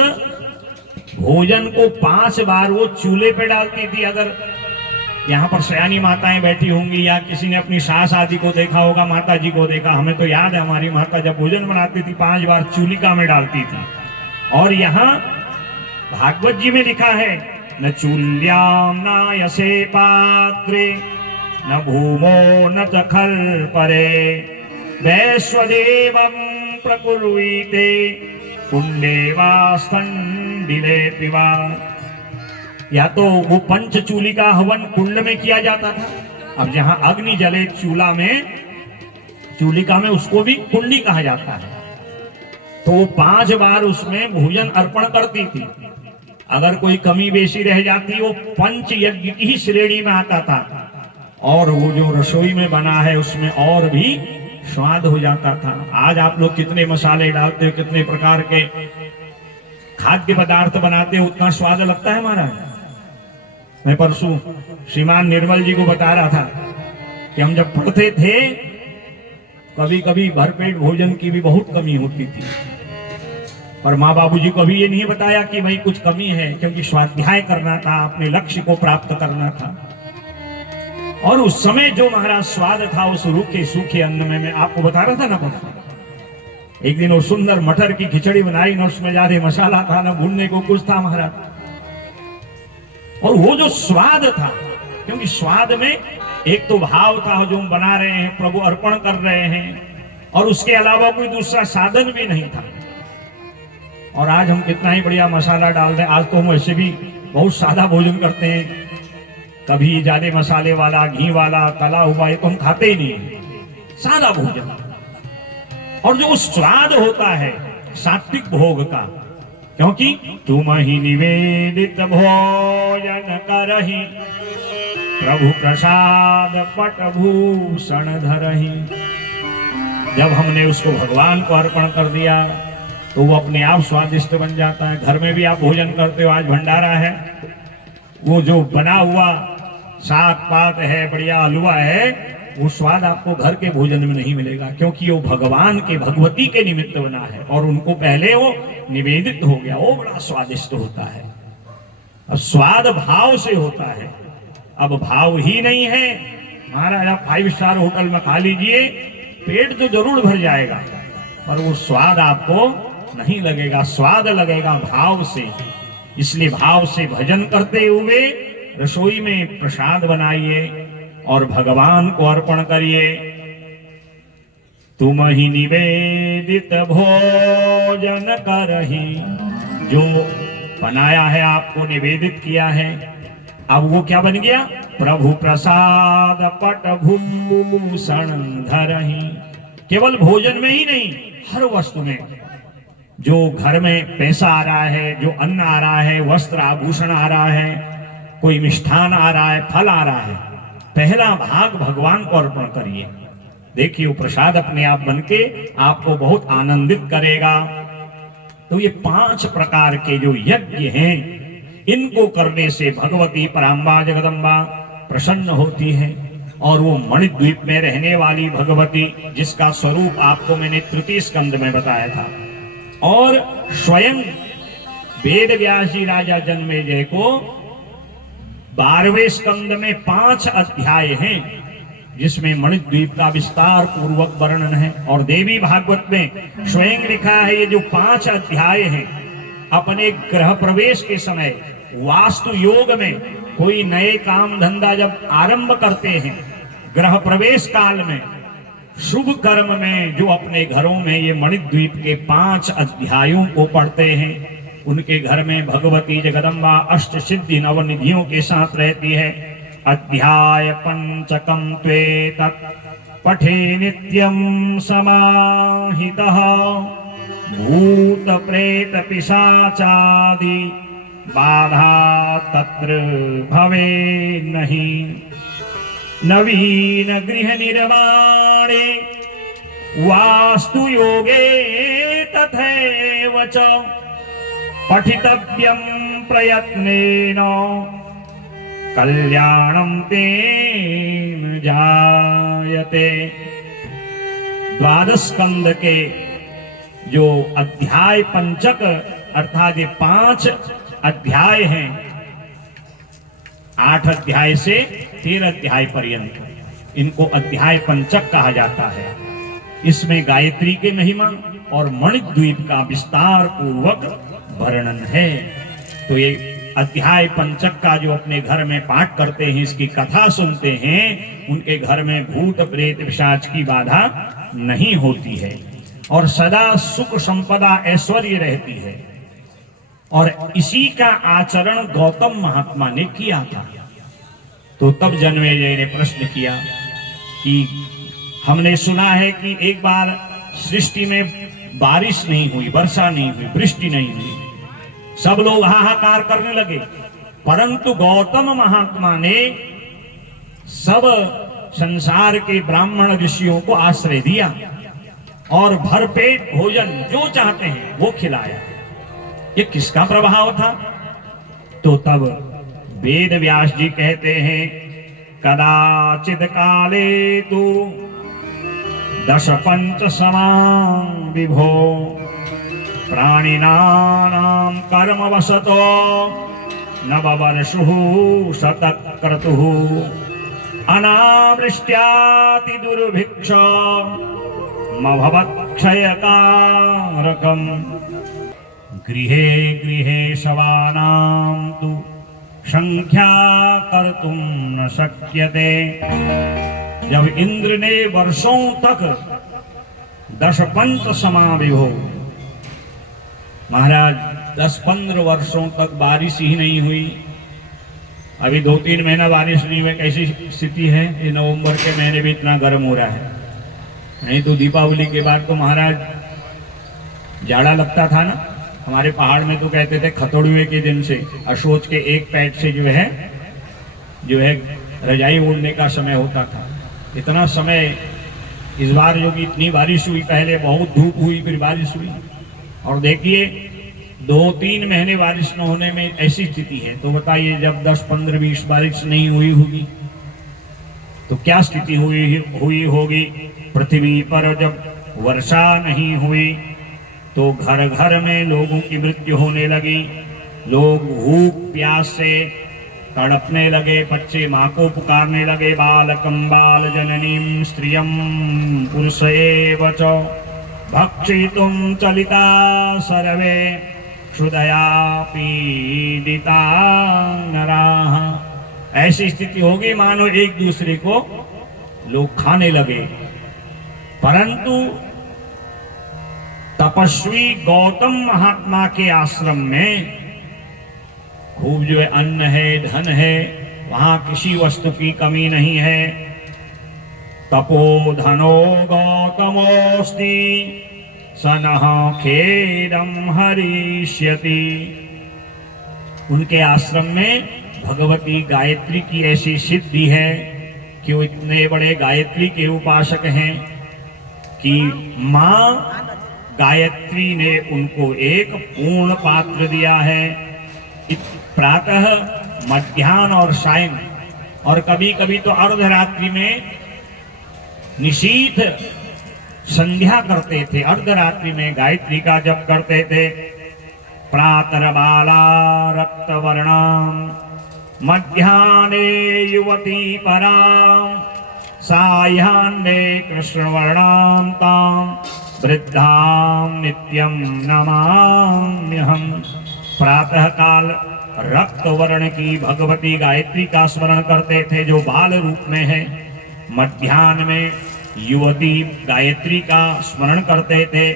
भोजन को 5 बार वो चूल्हे पे डालती थी। अगर यहाँ पर सयानी माताएं बैठी होंगी या किसी ने अपनी सास आदि को देखा होगा, माता जी को देखा, हमें तो याद है हमारी माता जब भोजन बनाती थी 5 बार चूलिका में डालती थी। और यहाँ भागवत जी में लिखा है, न चूल्याम नायसे पात्रे न भूमो न च खल्परे वैश्वदेवं प्रकुर्वीते कुंडे वा स्तंडिले पिवा। या तो वो पंचचूलिका हवन कुंड में किया जाता था। अब जहां अग्नि जले चूल्हा में, चूलिका में, उसको भी कुंडी कहा जाता है। तो 5 बार उसमें भोजन अर्पण करती थी। अगर कोई कमी बेशी रह जाती, वो पंच यज्ञ की ही श्रेणी में आता था। और वो जो रसोई में बना है उसमें और भी स्वाद हो जाता था। आज आप लोग कितने मसाले डालते हो, कितने प्रकार के खाद्य पदार्थ बनाते हो, उतना स्वाद लगता है हमारा। मैं परसों श्रीमान निर्मल जी को बता रहा था कि हम जब पढ़ते थे, कभी कभी भरपेट भोजन की भी बहुत कमी होती थी, पर माँ बाबू जी को अभी ये नहीं बताया कि भाई कुछ कमी है, क्योंकि स्वाध्याय करना था, अपने लक्ष्य को प्राप्त करना था। और उस समय जो महाराज स्वाद था उस रूखे सूखे अन्न में, मैं आपको बता रहा था ना परसों, एक दिन वो सुंदर मटर की खिचड़ी बनाई ना, उसमें ज्यादा मसाला था ना, भूनने को कुछ था महाराज। और वो जो स्वाद था, क्योंकि स्वाद में एक तो भाव था जो हम बना रहे हैं, प्रभु अर्पण कर रहे हैं, और उसके अलावा कोई दूसरा साधन भी नहीं था। और आज हम कितना ही बढ़िया मसाला डाल दें, आज तो हम वैसे भी बहुत सादा भोजन करते हैं, कभी ज्यादा मसाले वाला, घी वाला, तला हुआ ये तो हम खाते ही नहीं, सादा भोजन। और जो स्वाद होता है सात्विक भोग का, क्योंकि तुम ही निवेदित भोजन करही, प्रभु प्रसाद पट भूषण धरही। जब हमने उसको भगवान को अर्पण कर दिया तो वो अपने आप स्वादिष्ट बन जाता है। घर में भी आप भोजन करते हो, आज भंडारा है, वो जो बना हुआ साग पात है, बढ़िया हलवा है, वो स्वाद आपको घर के भोजन में नहीं मिलेगा, क्योंकि वो भगवान के, भगवती के निमित्त बना है और उनको पहले वो निवेदित हो गया, वो बड़ा स्वादिष्ट होता है। अब स्वाद भाव से होता है, अब भाव ही नहीं है। महाराज आप 5 स्टार होटल में खा लीजिए, पेट तो जरूर भर जाएगा, पर वो स्वाद आपको नहीं लगेगा, स्वाद लगेगा भाव से। इसलिए भाव से भजन करते हुए रसोई में प्रसाद बनाइए और भगवान को अर्पण करिए। तुम ही निवेदित भोजन करही, जो बनाया है आपको निवेदित किया है, अब वो क्या बन गया? प्रभु प्रसाद पट भूषण धरही। केवल भोजन में ही नहीं, हर वस्तु में, जो घर में पैसा आ रहा है, जो अन्न आ रहा है, वस्त्र आभूषण आ रहा है, कोई मिष्ठान आ रहा है, फल आ रहा है, पहला भाग भगवान को अर्पण करिए। देखिए वो प्रसाद अपने आप बनके आपको बहुत आनंदित करेगा। तो ये 5 प्रकार के जो यज्ञ हैं, इनको करने से भगवती पराम्बा जगदम्बा प्रसन्न होती है। और वो मणिद्वीप में रहने वाली भगवती, जिसका स्वरूप आपको मैंने तृतीय स्कंद में बताया था, और स्वयं वेद व्यास जी राजा जन्मेजय को 12वें स्कंद में 5 अध्याय हैं, जिसमें मणिद्वीप का विस्तार पूर्वक वर्णन है। और देवी भागवत में स्वयं लिखा है, ये जो 5 अध्याय हैं, अपने गृह प्रवेश के समय वास्तु योग में कोई नए काम धंधा जब आरंभ करते हैं, गृह प्रवेश काल में, शुभ कर्म में, जो अपने घरों में ये मणिद्वीप के 5 अध्यायों को पढ़ते हैं, उनके घर में भगवती जगदम्बा अष्ट सिद्धि नवनिधियों के साथ रहती है। अध्याय पंचकम त्वेतत् पठे नित्यं समाहितः, भूत प्रेत पिशाचादि बाधा तत्र भवे नहीं। नवीन गृह निर्माणे वास्तु योगे तथैव च पठितव्यं प्रयत्नेन कल्याणं तेन जायते। 12 स्कंद के जो अध्याय पंचक अर्थात ये 5 अध्याय हैं, 8 अध्याय से 13 अध्याय पर्यंत, इनको अध्याय पंचक कहा जाता है। इसमें गायत्री के महिमा और मणिद्वीप का विस्तार पूर्वक वर्णन है। तो ये अध्याय पंचक का जो अपने घर में पाठ करते हैं, इसकी कथा सुनते हैं, उनके घर में भूत प्रेत पिशाच की बाधा नहीं होती है और सदा सुख संपदा ऐश्वर्य रहती है। और इसी का आचरण गौतम महात्मा ने किया था। तो तब जन्मेजय ने प्रश्न किया कि हमने सुना है कि एक बार सृष्टि में बारिश नहीं हुई, वर्षा नहीं हुई, वृष्टि नहीं हुई, सब लोग हाहाकार करने लगे, परंतु गौतम महात्मा ने सब संसार के ब्राह्मण ऋषियों को आश्रय दिया और भरपेट भोजन जो चाहते हैं वो खिलाया। ये किसका प्रभाव था? तो तब वेद व्यास जी कहते हैं, कदाचिद काले तु 10 पंच समान विभो प्राणिनानां कर्मवशतो नववर्षुः शतक्रतुः अनावृष्ट्याति दुर्भिक्ष मभवत्क्षयकारकम् गृहे गृहे शवानां तु संख्या कर्तुम न शक्यते। जब इंद्र ने वर्षों तक 10 पंच समाविभो, महाराज 10-15 वर्षों तक बारिश ही नहीं हुई। अभी 2-3 महीना बारिश नहीं हुई, कैसी स्थिति है? ये नवंबर के महीने भी इतना गर्म हो रहा है, नहीं तो दीपावली के बाद तो महाराज जाड़ा लगता था ना। हमारे पहाड़ में तो कहते थे खतोड़ुए के दिन से, अशोच के एक पैट से जो है रजाई ओढ़ने का समय होता था। इतना समय इस बार जो कि इतनी बारिश हुई, पहले बहुत धूप हुई फिर बारिश हुई, और देखिए 2-3 महीने बारिश न होने में ऐसी स्थिति है। तो बताइए जब 10-15-20 बारिश नहीं हुई होगी तो क्या स्थिति हुई होगी। पृथ्वी पर जब वर्षा नहीं हुई तो घर घर में लोगों की मृत्यु होने लगी। लोग भूख प्यास से तड़पने लगे, बच्चे माँ को पुकारने लगे, बालकम बाल जननीम स्त्रियम पुरुष एव च भक्षितुम चलिता सर्वे क्षुधया पीडिता नराः। ऐसी स्थिति होगी मानो एक दूसरे को लोग खाने लगे। परंतु तपस्वी गौतम महात्मा के आश्रम में खूब जो है अन्न है, धन है, वहां किसी वस्तु की कमी नहीं है। तपो धनो गौतमोस्ति सनः खेदम हरिष्यति। उनके आश्रम में भगवती गायत्री की ऐसी सिद्धि है कि वो इतने बड़े गायत्री के उपासक हैं कि मां गायत्री ने उनको एक पूर्ण पात्र दिया है। प्रातः, मध्याह्न और सायं, और कभी कभी तो अर्धरात्रि में निशीथ संध्या करते थे। अर्धरात्रि में गायत्री का जप करते थे। प्रातर्बाला रक्तवर्णाम मध्याह्ने युवती पराम सायाह्ने कृष्णवर्णां तां वृद्धां नित्यं नमाम्यहम्। प्रातः काल रक्त वर्ण की भगवती गायत्री का स्मरण करते थे जो बाल रूप में है। मध्याह्न में युवती गायत्री का स्मरण करते थे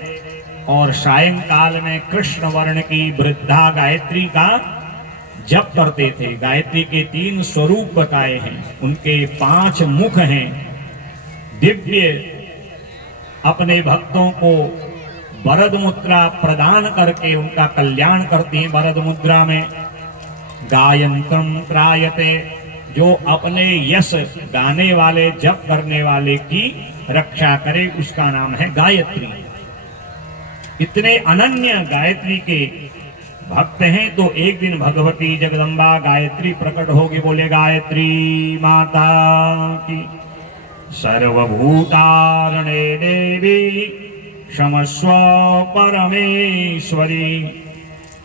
और सायंकाल में कृष्ण वर्ण की वृद्धा गायत्री का जप करते थे। गायत्री के 3 स्वरूप बताए हैं, उनके 5 मुख हैं। दिव्य अपने भक्तों को वरद मुद्रा प्रदान करके उनका कल्याण करती हैं। वरद मुद्रा में गायंतम त्रायते, जो अपने यश गाने वाले, जप करने वाले की रक्षा करे, उसका नाम है गायत्री। इतने अनन्य गायत्री के भक्त हैं। तो एक दिन भगवती जगदम्बा गायत्री प्रकट होगी। बोले गायत्री माता की। सर्वभूतारणे देवी क्षमस्व परमेश्वरी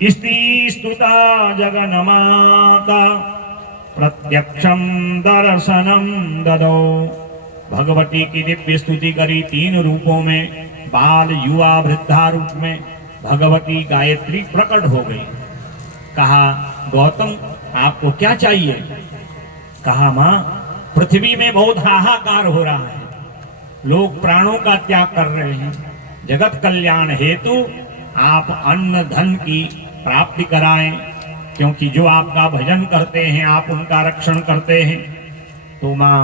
इति स्तुता जगन्माता प्रत्यक्षम दर्शनम ददो। भगवती की दिव्य स्तुति करी 3 रूपों में, बाल, युवा, वृद्धा रूप में भगवती गायत्री प्रकट हो गई। कहा गौतम आपको क्या चाहिए? कहा मां पृथ्वी में बहुत हाहाकार हो रहा है, लोग प्राणों का त्याग कर रहे हैं। जगत कल्याण हेतु आप अन्न धन की प्राप्ति कराएं, क्योंकि जो आपका भजन करते हैं आप उनका रक्षण करते हैं। तो मां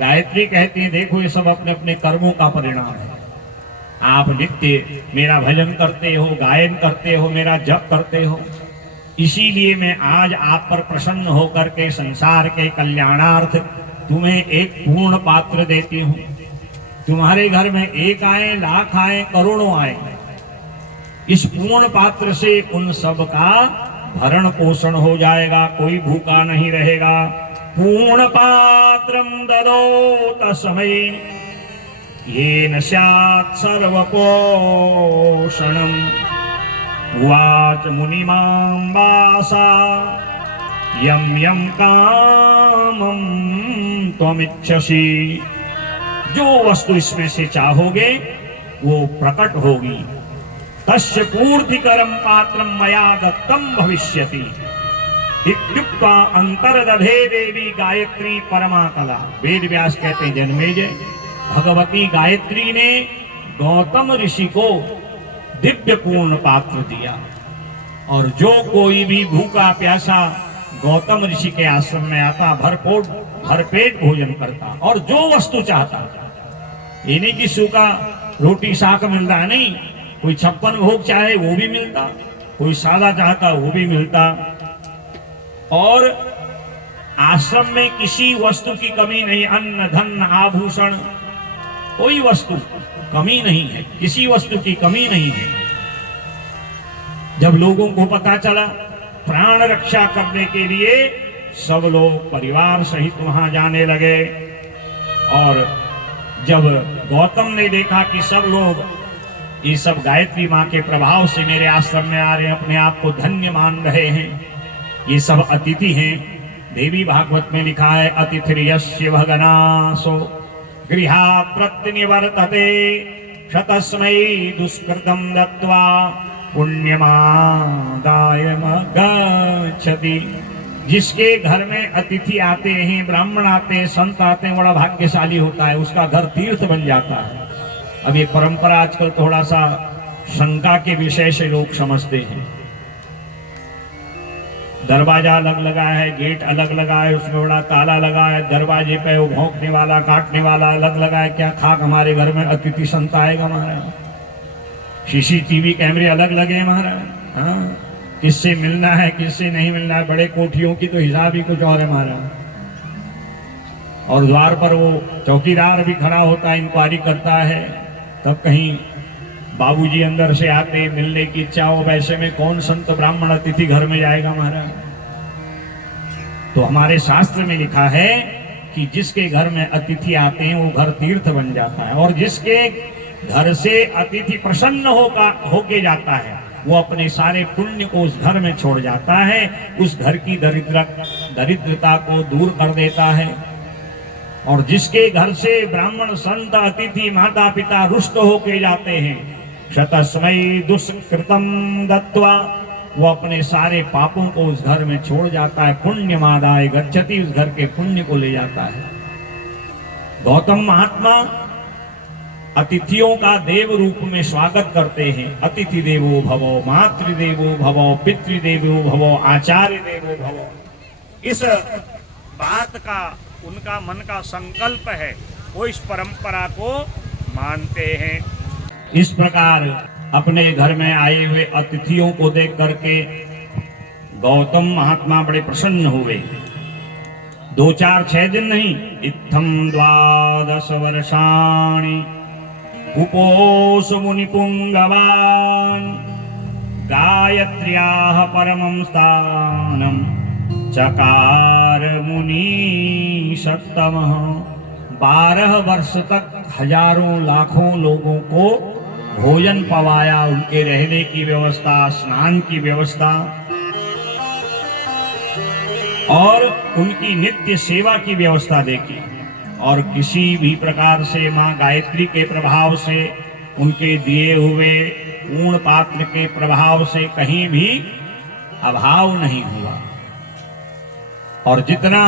गायत्री कहती है देखो ये सब अपने अपने कर्मों का परिणाम है। आप नित्य मेरा भजन करते हो, गायन करते हो, मेरा जप करते हो, इसीलिए मैं आज आप पर प्रसन्न होकर के संसार के कल्याणार्थ तुम्हें एक पूर्ण पात्र देती हूँ। तुम्हारे घर में 1 आए, लाख आए, करोड़ों आए, इस पूर्ण पात्र से उन सब का भरण पोषण हो जाएगा, कोई भूखा नहीं रहेगा। पूर्ण पात्रम ददो तस्मै येन स्यात् सर्वपोषणम्। उवाच मुनिमां वासा यं यं कामं त्वमिच्छसि। जो वस्तु इसमें से चाहोगे वो प्रकट होगी। तस्य पूर्तिकरं पात्रं मया दत्तं भविष्यति। इत्युक्त्वा अंतर्दधे देवी गायत्री परमा कला। वेद व्यास कहते हैं जन्मेजय, भगवती गायत्री ने गौतम ऋषि को दिव्य पूर्ण पात्र दिया, और जो कोई भी भूखा प्यासा गौतम ऋषि के आश्रम में आता भरपेट भोजन करता, और जो वस्तु चाहता, ये नहीं कि सूखा रोटी शाक मिलता नहीं, कोई 56 भोग चाहे वो भी मिलता, कोई सादा चाहता वो भी मिलता। और आश्रम में किसी वस्तु की कमी नहीं, अन्न धन आभूषण कोई वस्तु कमी नहीं है, किसी वस्तु की कमी नहीं है। जब लोगों को पता चला, प्राण रक्षा करने के लिए सब लोग परिवार सहित वहां जाने लगे। और जब गौतम ने देखा कि सब लोग ये सब गायत्री माँ के प्रभाव से मेरे आश्रम में आ रहे हैं, अपने आप को धन्य मान रहे हैं, ये सब अतिथि हैं। देवी भागवत में लिखा है, अतिथिर्यस्य भगनासो गृहा प्रत्यनिवर्तते शतस्मै दुष्कृतं दत्वा पुण्यमादाय गच्छति। जिसके घर में अतिथि आते हैं, ब्राह्मण आते हैं, संत आते हैं, बड़ा भाग्यशाली होता है, उसका घर तीर्थ बन जाता है। अब ये परंपरा आजकल थोड़ा सा शंका के विषय से लोग समझते हैं। दरवाजा अलग लगा है, गेट अलग लगा है, उसमें बड़ा ताला लगा है, दरवाजे पे वो भौंकने वाला काटने वाला अलग लगा है। क्या खाक हमारे घर में अतिथि संत आएगा महाराज? CCTV कैमरे अलग लगे हैं महाराज। हाँ, किससे मिलना है किससे नहीं मिलना है, बड़े कोठियों की तो हिसाब ही कुछ और है महाराज। और द्वार पर वो चौकीदार भी खड़ा होता है, इंक्वायरी करता है, तब कहीं बाबूजी अंदर से आते मिलने की इच्छा हो। वैसे में कौन संत ब्राह्मण अतिथि घर में जाएगा महाराज? तो हमारे शास्त्र में लिखा है कि जिसके घर में अतिथि आते हैं वो घर तीर्थ बन जाता है, और जिसके घर से अतिथि प्रसन्न होके जाता है वो अपने सारे पुण्य को उस घर में छोड़ जाता है, उस घर की दरिद्रता को दूर कर देता है। और जिसके घर से ब्राह्मण संत अतिथि माता पिता रुष्ट होके जाते हैं, शतस्मै दुष्कृतं दत्वा, वो अपने सारे पापों को उस घर में छोड़ जाता है, पुण्यमादाय गच्छति, उस घर के पुण्य को ले जाता है। गौतम महात्मा अतिथियों का देव रूप में स्वागत करते हैं। अतिथि देवो भवो, मातृदेवो भवो, पितृदेवो भवो, आचार्य देवो भवो। इस बात का उनका मन का संकल्प है, वो इस परंपरा को मानते हैं। इस प्रकार अपने घर में आए हुए अतिथियों को देख करके गौतम महात्मा बड़े प्रसन्न हुए। 2 4 6 दिन नहीं, इत्थम 12 वर्षाणि उपोष मुनि पुंगवान गायत्र्याः परमं स्थानं चकार मुनि सत्तमः। 12 वर्ष तक हजारों लाखों लोगों को भोजन पवाया, उनके रहने की व्यवस्था, स्नान की व्यवस्था और उनकी नित्य सेवा की व्यवस्था देखी। और किसी भी प्रकार से मां गायत्री के प्रभाव से, उनके दिए हुए पूर्ण पात्र के प्रभाव से कहीं भी अभाव नहीं हुआ। और जितना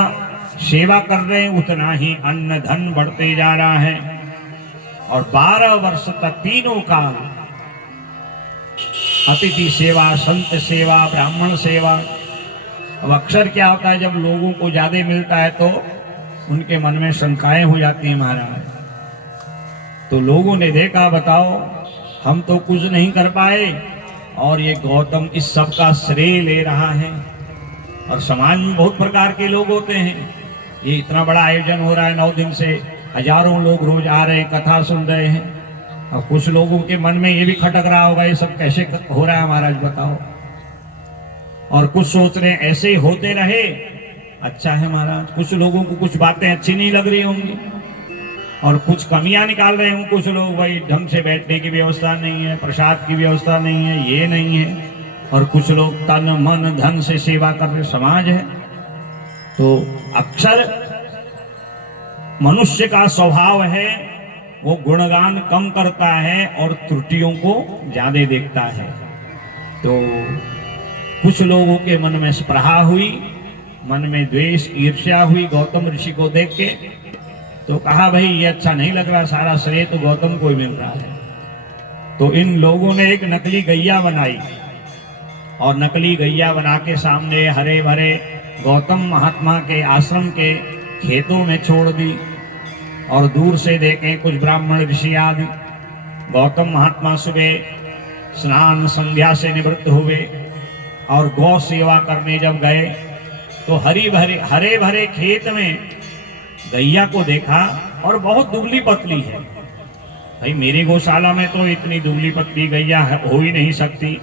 सेवा कर रहे हैं उतना ही अन्न धन बढ़ते जा रहा है। और 12 वर्ष तक तीनों काल अतिथि सेवा, संत सेवा, ब्राह्मण सेवा। अब अक्सर क्या होता है, जब लोगों को ज्यादा मिलता है तो उनके मन में शंकाएं हो जाती हैं महाराज। तो लोगों ने देखा, बताओ हम तो कुछ नहीं कर पाए और ये गौतम इस सब का श्रेय ले रहा है। और समाज में बहुत प्रकार के लोग होते हैं। ये इतना बड़ा आयोजन हो रहा है, 9 दिन से हजारों लोग रोज आ रहे हैं, कथा सुन रहे हैं। और कुछ लोगों के मन में ये भी खटक रहा होगा, ये सब कैसे हो रहा है महाराज बताओ। और कुछ सोच रहे हैं ऐसे ही होते रहे अच्छा है महाराज। कुछ लोगों को कुछ बातें अच्छी नहीं लग रही होंगी और कुछ कमियां निकाल रहे होंगे। कुछ लोग भाई ढंग से बैठने की व्यवस्था नहीं है, प्रसाद की व्यवस्था नहीं है, ये नहीं है। और कुछ लोग तन मन धन से सेवा कर रहे, समाज है। तो अक्सर मनुष्य का स्वभाव है वो गुणगान कम करता है और त्रुटियों को ज्यादा देखता है। तो कुछ लोगों के मन में स्पृहा हुई, मन में द्वेष ईर्ष्या हुई गौतम ऋषि को देख के। तो कहा भाई ये अच्छा नहीं लग रहा, सारा श्रेय तो गौतम को ही मिल रहा है। तो इन लोगों ने एक नकली गैया बनाई और नकली गैया बना के सामने हरे भरे गौतम महात्मा के आश्रम के खेतों में छोड़ दी। और दूर से देखें कुछ ब्राह्मण ऋषि आदि। गौतम महात्मा सुबह स्नान संध्या से निवृत्त हुए और गौ सेवा करने जब गए तो हरे भरे खेत में गैया को देखा और बहुत दुबली पतली है। भाई मेरी गौशाला में तो इतनी दुबली पतली गैया हो ही नहीं सकती।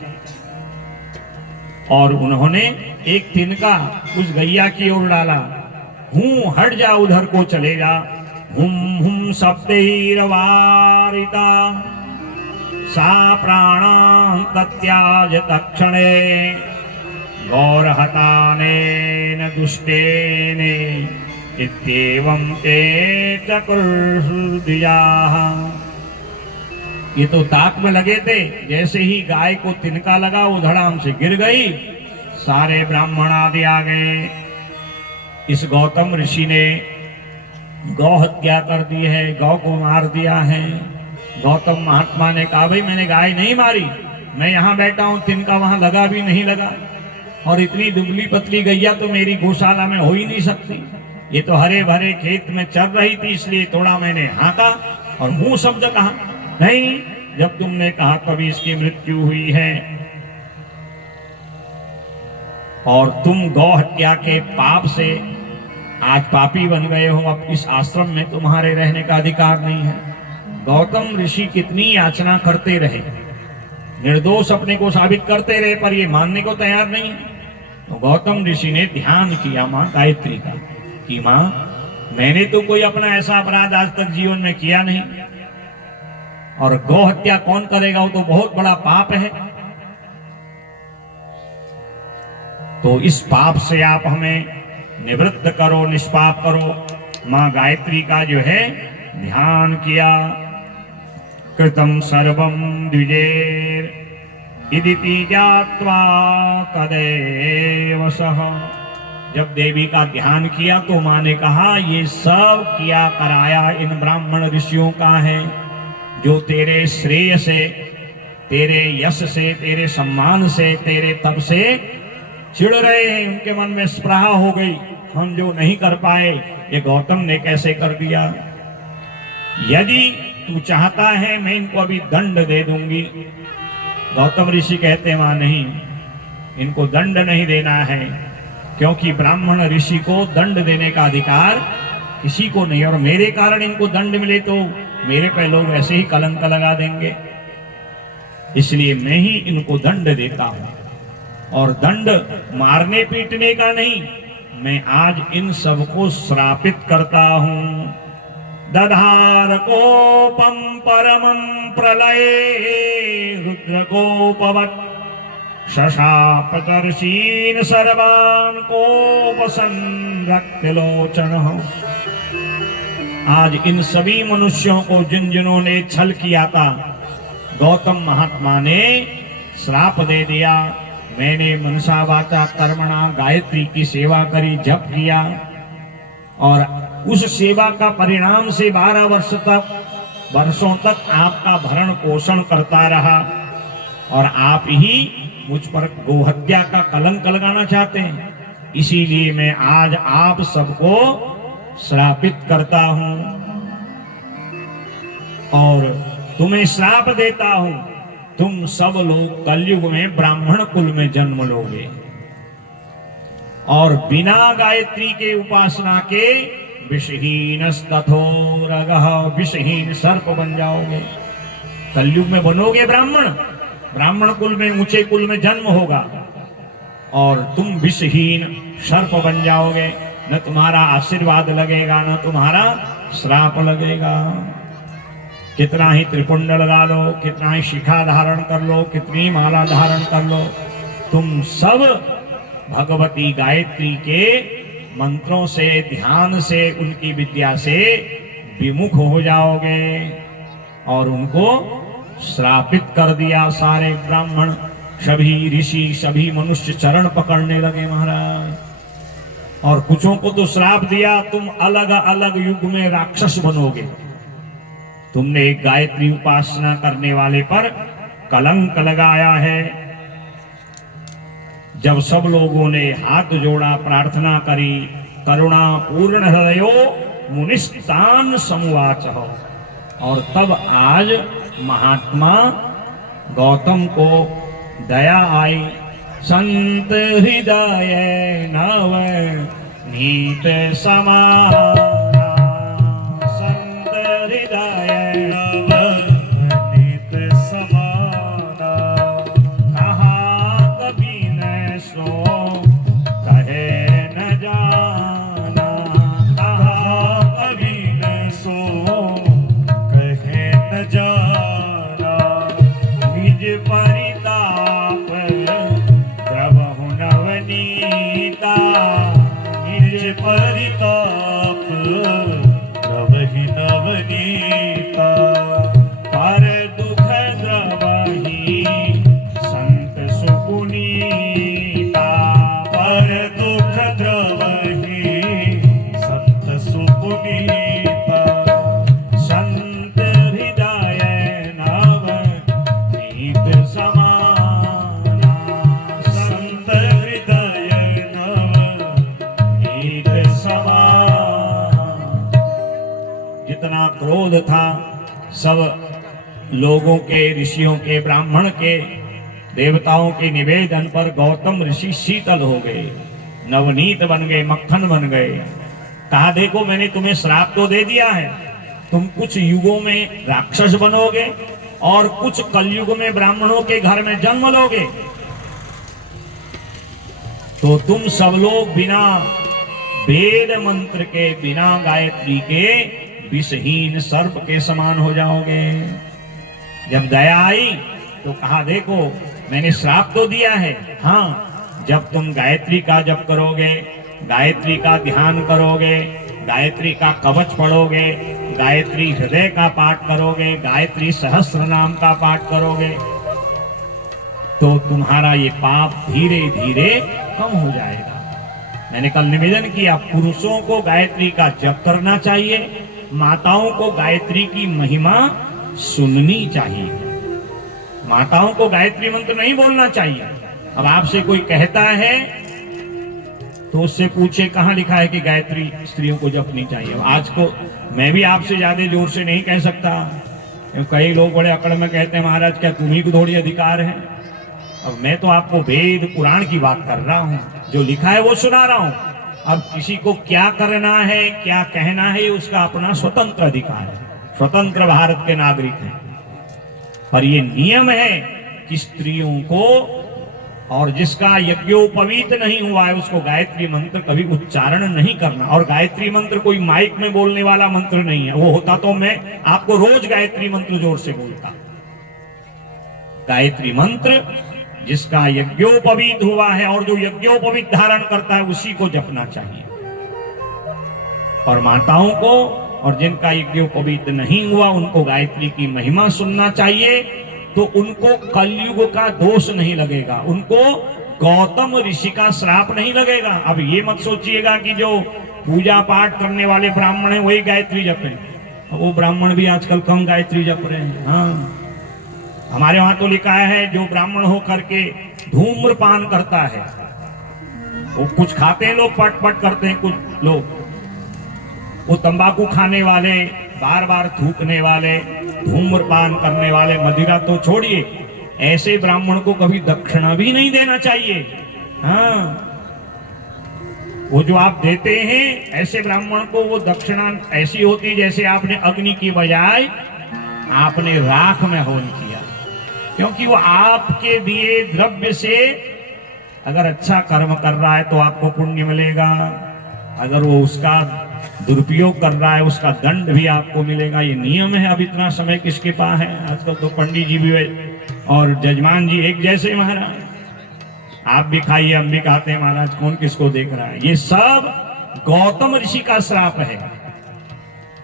और उन्होंने एक तिनका उस गैया की ओर डाला। हूं हट जा, उधर को चले जा। हुम सप्तैर्वारिता सा प्राणां तत्याज तक्षणे गौरहतानेन दुष्टेने इत्येवं ते चकुर्दियाः। ये तो ताक में लगे थे, जैसे ही गाय को तिनका लगा वो धड़ाम से गिर गई। सारे ब्राह्मण आदि आ गए। इस गौतम ऋषि ने गौ हत्या कर दी है, गौ को मार दिया है। गौतम महात्मा ने कहा भाई मैंने गाय नहीं मारी, मैं यहाँ बैठा हूँ, तिनका वहां लगा भी नहीं लगा। और इतनी दुबली पतली गैया तो मेरी गौशाला में हो ही नहीं सकती। ये तो हरे भरे खेत में चल रही थी, इसलिए थोड़ा मैंने हाँका और मुंह शब्द कहा। नहीं, जब तुमने कहा तभी इसकी मृत्यु हुई है। और तुम गौ हत्या के पाप से आज पापी बन गए हो। अब इस आश्रम में तुम्हारे रहने का अधिकार नहीं है। गौतम ऋषि कितनी याचना करते रहे, निर्दोष अपने को साबित करते रहे, पर ये मानने को तैयार नहीं है। तो गौतम ऋषि ने ध्यान किया मां गायत्री का कि मां मैंने तो कोई अपना ऐसा अपराध आज तक जीवन में किया नहीं, और गौ हत्या कौन करेगा, वो तो बहुत बड़ा पाप है। तो इस पाप से आप हमें निवृत्त करो, निष्पाप करो। मां गायत्री का जो है ध्यान किया। कृतं सर्वं द्विजेर इदिति ज्ञात्वा तदेव सः। जब देवी का ध्यान किया तो मां ने कहा ये सब किया कराया इन ब्राह्मण ऋषियों का है, जो तेरे श्रेय से, तेरे यश से, तेरे सम्मान से, तेरे तप से चिढ़ रहे हैं। उनके मन में स्पृहा हो गई, हम जो नहीं कर पाए ये गौतम ने कैसे कर दिया। यदि तू चाहता है मैं इनको अभी दंड दे दूंगी। गौतम ऋषि कहते मां नहीं, इनको दंड नहीं देना है, क्योंकि ब्राह्मण ऋषि को दंड देने का अधिकार किसी को नहीं। और मेरे कारण इनको दंड मिले तो मेरे पे लोग ऐसे ही कलंक लगा देंगे, इसलिए मैं ही इनको दंड देता हूं। और दंड मारने पीटने का नहीं, मैं आज इन सबको श्रापित करता हूं। दधार कोपम परमं प्रलये रुद्रकोपवत् शशापतर्षीन् सर्वान् कोपसंरक्तलोचनः। आज इन सभी मनुष्यों को जिन्होंने छल किया था, गौतम महात्मा ने श्राप दे दिया। मैंने मनसा वाचा कर्मणा गायत्री की सेवा करी, जप किया, और उस सेवा का परिणाम से 12 वर्षों तक आपका भरण पोषण करता रहा। और आप ही मुझ पर गोहत्या का कलंक लगाना चाहते हैं, इसीलिए मैं आज आप सबको श्रापित करता हूं और तुम्हें श्राप देता हूं। तुम सब लोग कलयुग में ब्राह्मण कुल में जन्म लोगे और बिना गायत्री के उपासना के विषहीन तथोरगः, विषहीन सर्प बन जाओगे। कलयुग में बनोगे ब्राह्मण, ब्राह्मण कुल में, ऊंचे कुल में जन्म होगा, और तुम विषहीन सर्प बन जाओगे। न तुम्हारा आशीर्वाद लगेगा, न तुम्हारा श्राप लगेगा। कितना ही त्रिपुंड लगा लो, कितना ही शिखा धारण कर लो, कितनी माला धारण कर लो, तुम सब भगवती गायत्री के मंत्रों से, ध्यान से, उनकी विद्या से विमुख हो जाओगे। और उनको श्रापित कर दिया सारे ब्राह्मण। सभी ऋषि सभी मनुष्य चरण पकड़ने लगे महाराज। और कुछों को तो श्राप दिया, तुम अलग अलग युग में राक्षस बनोगे। तुमने एक गायत्री उपासना करने वाले पर कलंक लगाया है। जब सब लोगों ने हाथ जोड़ा, प्रार्थना करी, करुणा पूर्ण हृदयो मुनिस्तान समुवाच, और तब आज महात्मा गौतम को दया आई। संत हृदय नव नीत समाना, संत हृदय नवनीत समाना, कहा कभी न सो कहे न जाना, कहा कभी न सो कहे न जाना, निज परिताप द्रवहु नवनीता, निज परिताप द्रवहि नवनीता, पर दुख द्रवहि संत सुपुनीता, पर दुख द्रवहि संत सुपुनीता, संत हृदय नव नीत समाना, संत हृदय नव नीत समाना। जितना क्रोध था सब लोगों के, ऋषियों के, ब्राह्मण के, देवताओं के निवेदन पर गौतम ऋषि शीतल हो गए, नवनीत बन गए, मक्खन बन गए। कहा देखो मैंने तुम्हें श्राप तो दे दिया है, तुम कुछ युगों में राक्षस बनोगे और कुछ कलयुग में ब्राह्मणों के घर में जन्म लोगे, तो तुम सब लोग बिना वेद मंत्र के, बिना गायत्री के विषहीन सर्प के समान हो जाओगे। जब दया आई तो कहा देखो मैंने श्राप तो दिया है, हाँ जब तुम गायत्री का जप करोगे, गायत्री का ध्यान करोगे, गायत्री का कवच पढ़ोगे, गायत्री हृदय का पाठ करोगे, गायत्री सहस्त्र नाम का पाठ करोगे, तो तुम्हारा ये पाप धीरे धीरे कम हो जाएगा। मैंने कल निवेदन किया, पुरुषों को गायत्री का जप करना चाहिए, माताओं को गायत्री की महिमा सुननी चाहिए, माताओं को गायत्री मंत्र नहीं बोलना चाहिए। अब आपसे कोई कहता है तो उससे पूछे कहाँ लिखा है कि गायत्री स्त्रियों को जपनी चाहिए। आज को मैं भी आपसे ज्यादा जोर से नहीं कह सकता, कई लोग बड़े अकड़ में कहते हैं महाराज क्या तुम्ही को थोड़ी अधिकार है। अब मैं तो आपको वेद पुराण की बात कर रहा हूँ, जो लिखा है वो सुना रहा हूँ। अब किसी को क्या करना है, क्या कहना है, उसका अपना स्वतंत्र अधिकार है, स्वतंत्र भारत के नागरिक हैं। पर ये नियम है कि स्त्रियों को, और जिसका यज्ञोपवीत नहीं हुआ है उसको गायत्री मंत्र कभी उच्चारण नहीं करना। और गायत्री मंत्र कोई माइक में बोलने वाला मंत्र नहीं है, वो होता तो मैं आपको रोज गायत्री मंत्र जोर से बोलता। गायत्री मंत्र जिसका यज्ञोपवीत हुआ है और जो यज्ञोपवीत धारण करता है उसी को जपना चाहिए। और माताओं को और जिनका यज्ञोपवीत नहीं हुआ उनको गायत्री की महिमा सुनना चाहिए, तो उनको कलयुग का दोष नहीं लगेगा, उनको गौतम ऋषि का श्राप नहीं लगेगा। अब ये मत सोचिएगा कि जो पूजा पाठ करने वाले ब्राह्मण हैं वही गायत्री जपें, वो ब्राह्मण भी आजकल कम गायत्री जप रहे हैं। हाँ, हमारे वहां तो लिखा है जो ब्राह्मण हो करके धूम्रपान करता है, वो कुछ खाते हैं लोग, पट पट करते हैं कुछ लोग, वो तंबाकू खाने वाले, बार बार थूकने वाले, धूम्रपान करने वाले, मदिरा तो छोड़िए, ऐसे ब्राह्मण को कभी दक्षिणा भी नहीं देना चाहिए। हाँ, वो जो आप देते हैं ऐसे ब्राह्मण को, वो दक्षिणा ऐसी होती जैसे आपने अग्नि की बजाय आपने राख में हवन किया, क्योंकि वो आपके दिए द्रव्य से अगर अच्छा कर्म कर रहा है तो आपको पुण्य मिलेगा, अगर वो उसका दुरुपयोग कर रहा है उसका दंड भी आपको मिलेगा। ये नियम है। अब इतना समय किसके पास है, आजकल तो पंडित जी भी और जजमान जी एक जैसे महाराज, आप भी खाइए हम भी खाते हैं महाराज, कौन किसको देख रहा है। ये सब गौतम ऋषि का श्राप है।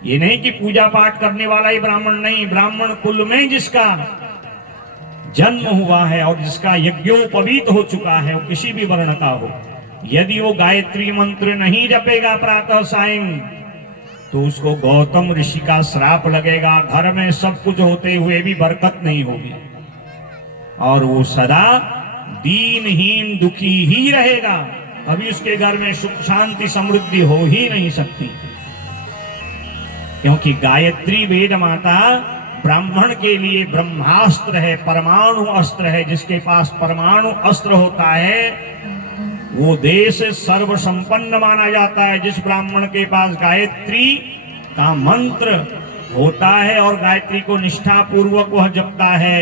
ये नहीं कि पूजा पाठ करने वाला ही ब्राह्मण नहीं, ब्राह्मण कुल में जिसका जन्म हुआ है और जिसका यज्ञोपवीत हो चुका है, वो किसी भी वर्ण का हो, यदि वो गायत्री मंत्र नहीं जपेगा प्रातः सायं, तो उसको गौतम ऋषि का श्राप लगेगा। घर में सब कुछ होते हुए भी बरकत नहीं होगी और वो सदा दीनहीन दुखी ही रहेगा। कभी उसके घर में सुख शांति समृद्धि हो ही नहीं सकती, क्योंकि गायत्री वेद माता ब्राह्मण के लिए ब्रह्मास्त्र है, परमाणु अस्त्र है। जिसके पास परमाणु अस्त्र होता है वो देश सर्व संपन्न माना जाता है। जिस ब्राह्मण के पास गायत्री का मंत्र होता है और गायत्री को निष्ठा पूर्वक वह जपता है,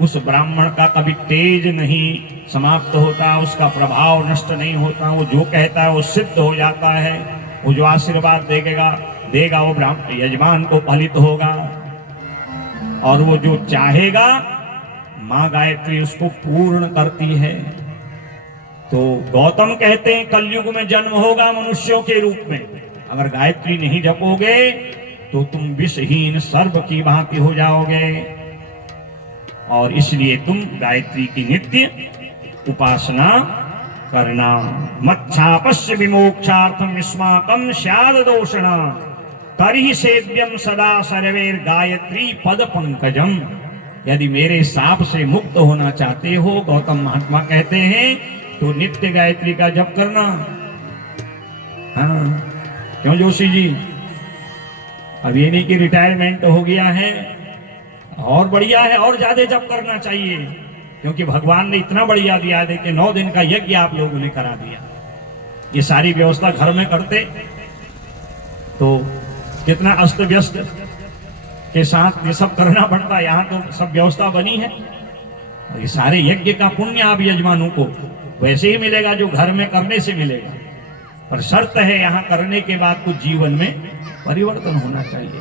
उस ब्राह्मण का कभी तेज नहीं समाप्त होता, उसका प्रभाव नष्ट नहीं होता। वो जो कहता है वो सिद्ध हो जाता है। वो जो आशीर्वाद देगा वो ब्राह्मण यजमान को फलित होगा, और वो जो चाहेगा मां गायत्री उसको पूर्ण करती है। तो गौतम कहते हैं कलयुग में जन्म होगा मनुष्यों के रूप में। अगर गायत्री नहीं जपोगे तो तुम विषहीन सर्प की भांति हो जाओगे, और इसलिए तुम गायत्री की नित्य उपासना करना। मच्छापस्य विमोक्षार्थम युष्माकं स्याद दोषणा तर्हि सेव्यम सदा सर्वैर गायत्री पद पंकजम। यदि मेरे साप से मुक्त होना चाहते हो, गौतम महात्मा कहते हैं, तो नित्य गायत्री का जप करना। हाँ, क्यों जोशी जी? अब ये नहीं कि रिटायरमेंट हो गया है और बढ़िया है और ज्यादा जप करना चाहिए, क्योंकि भगवान ने इतना बढ़िया दिया है कि 9 दिन का यज्ञ आप लोगों ने करा दिया। ये सारी व्यवस्था घर में करते तो कितना अस्त व्यस्त के साथ ये सब करना पड़ता। यहाँ तो सब व्यवस्था बनी है, और ये सारे यज्ञ का पुण्य आप यजमानों को वैसे ही मिलेगा जो घर में करने से मिलेगा। पर शर्त है यहाँ करने के बाद कुछ जीवन में परिवर्तन होना चाहिए।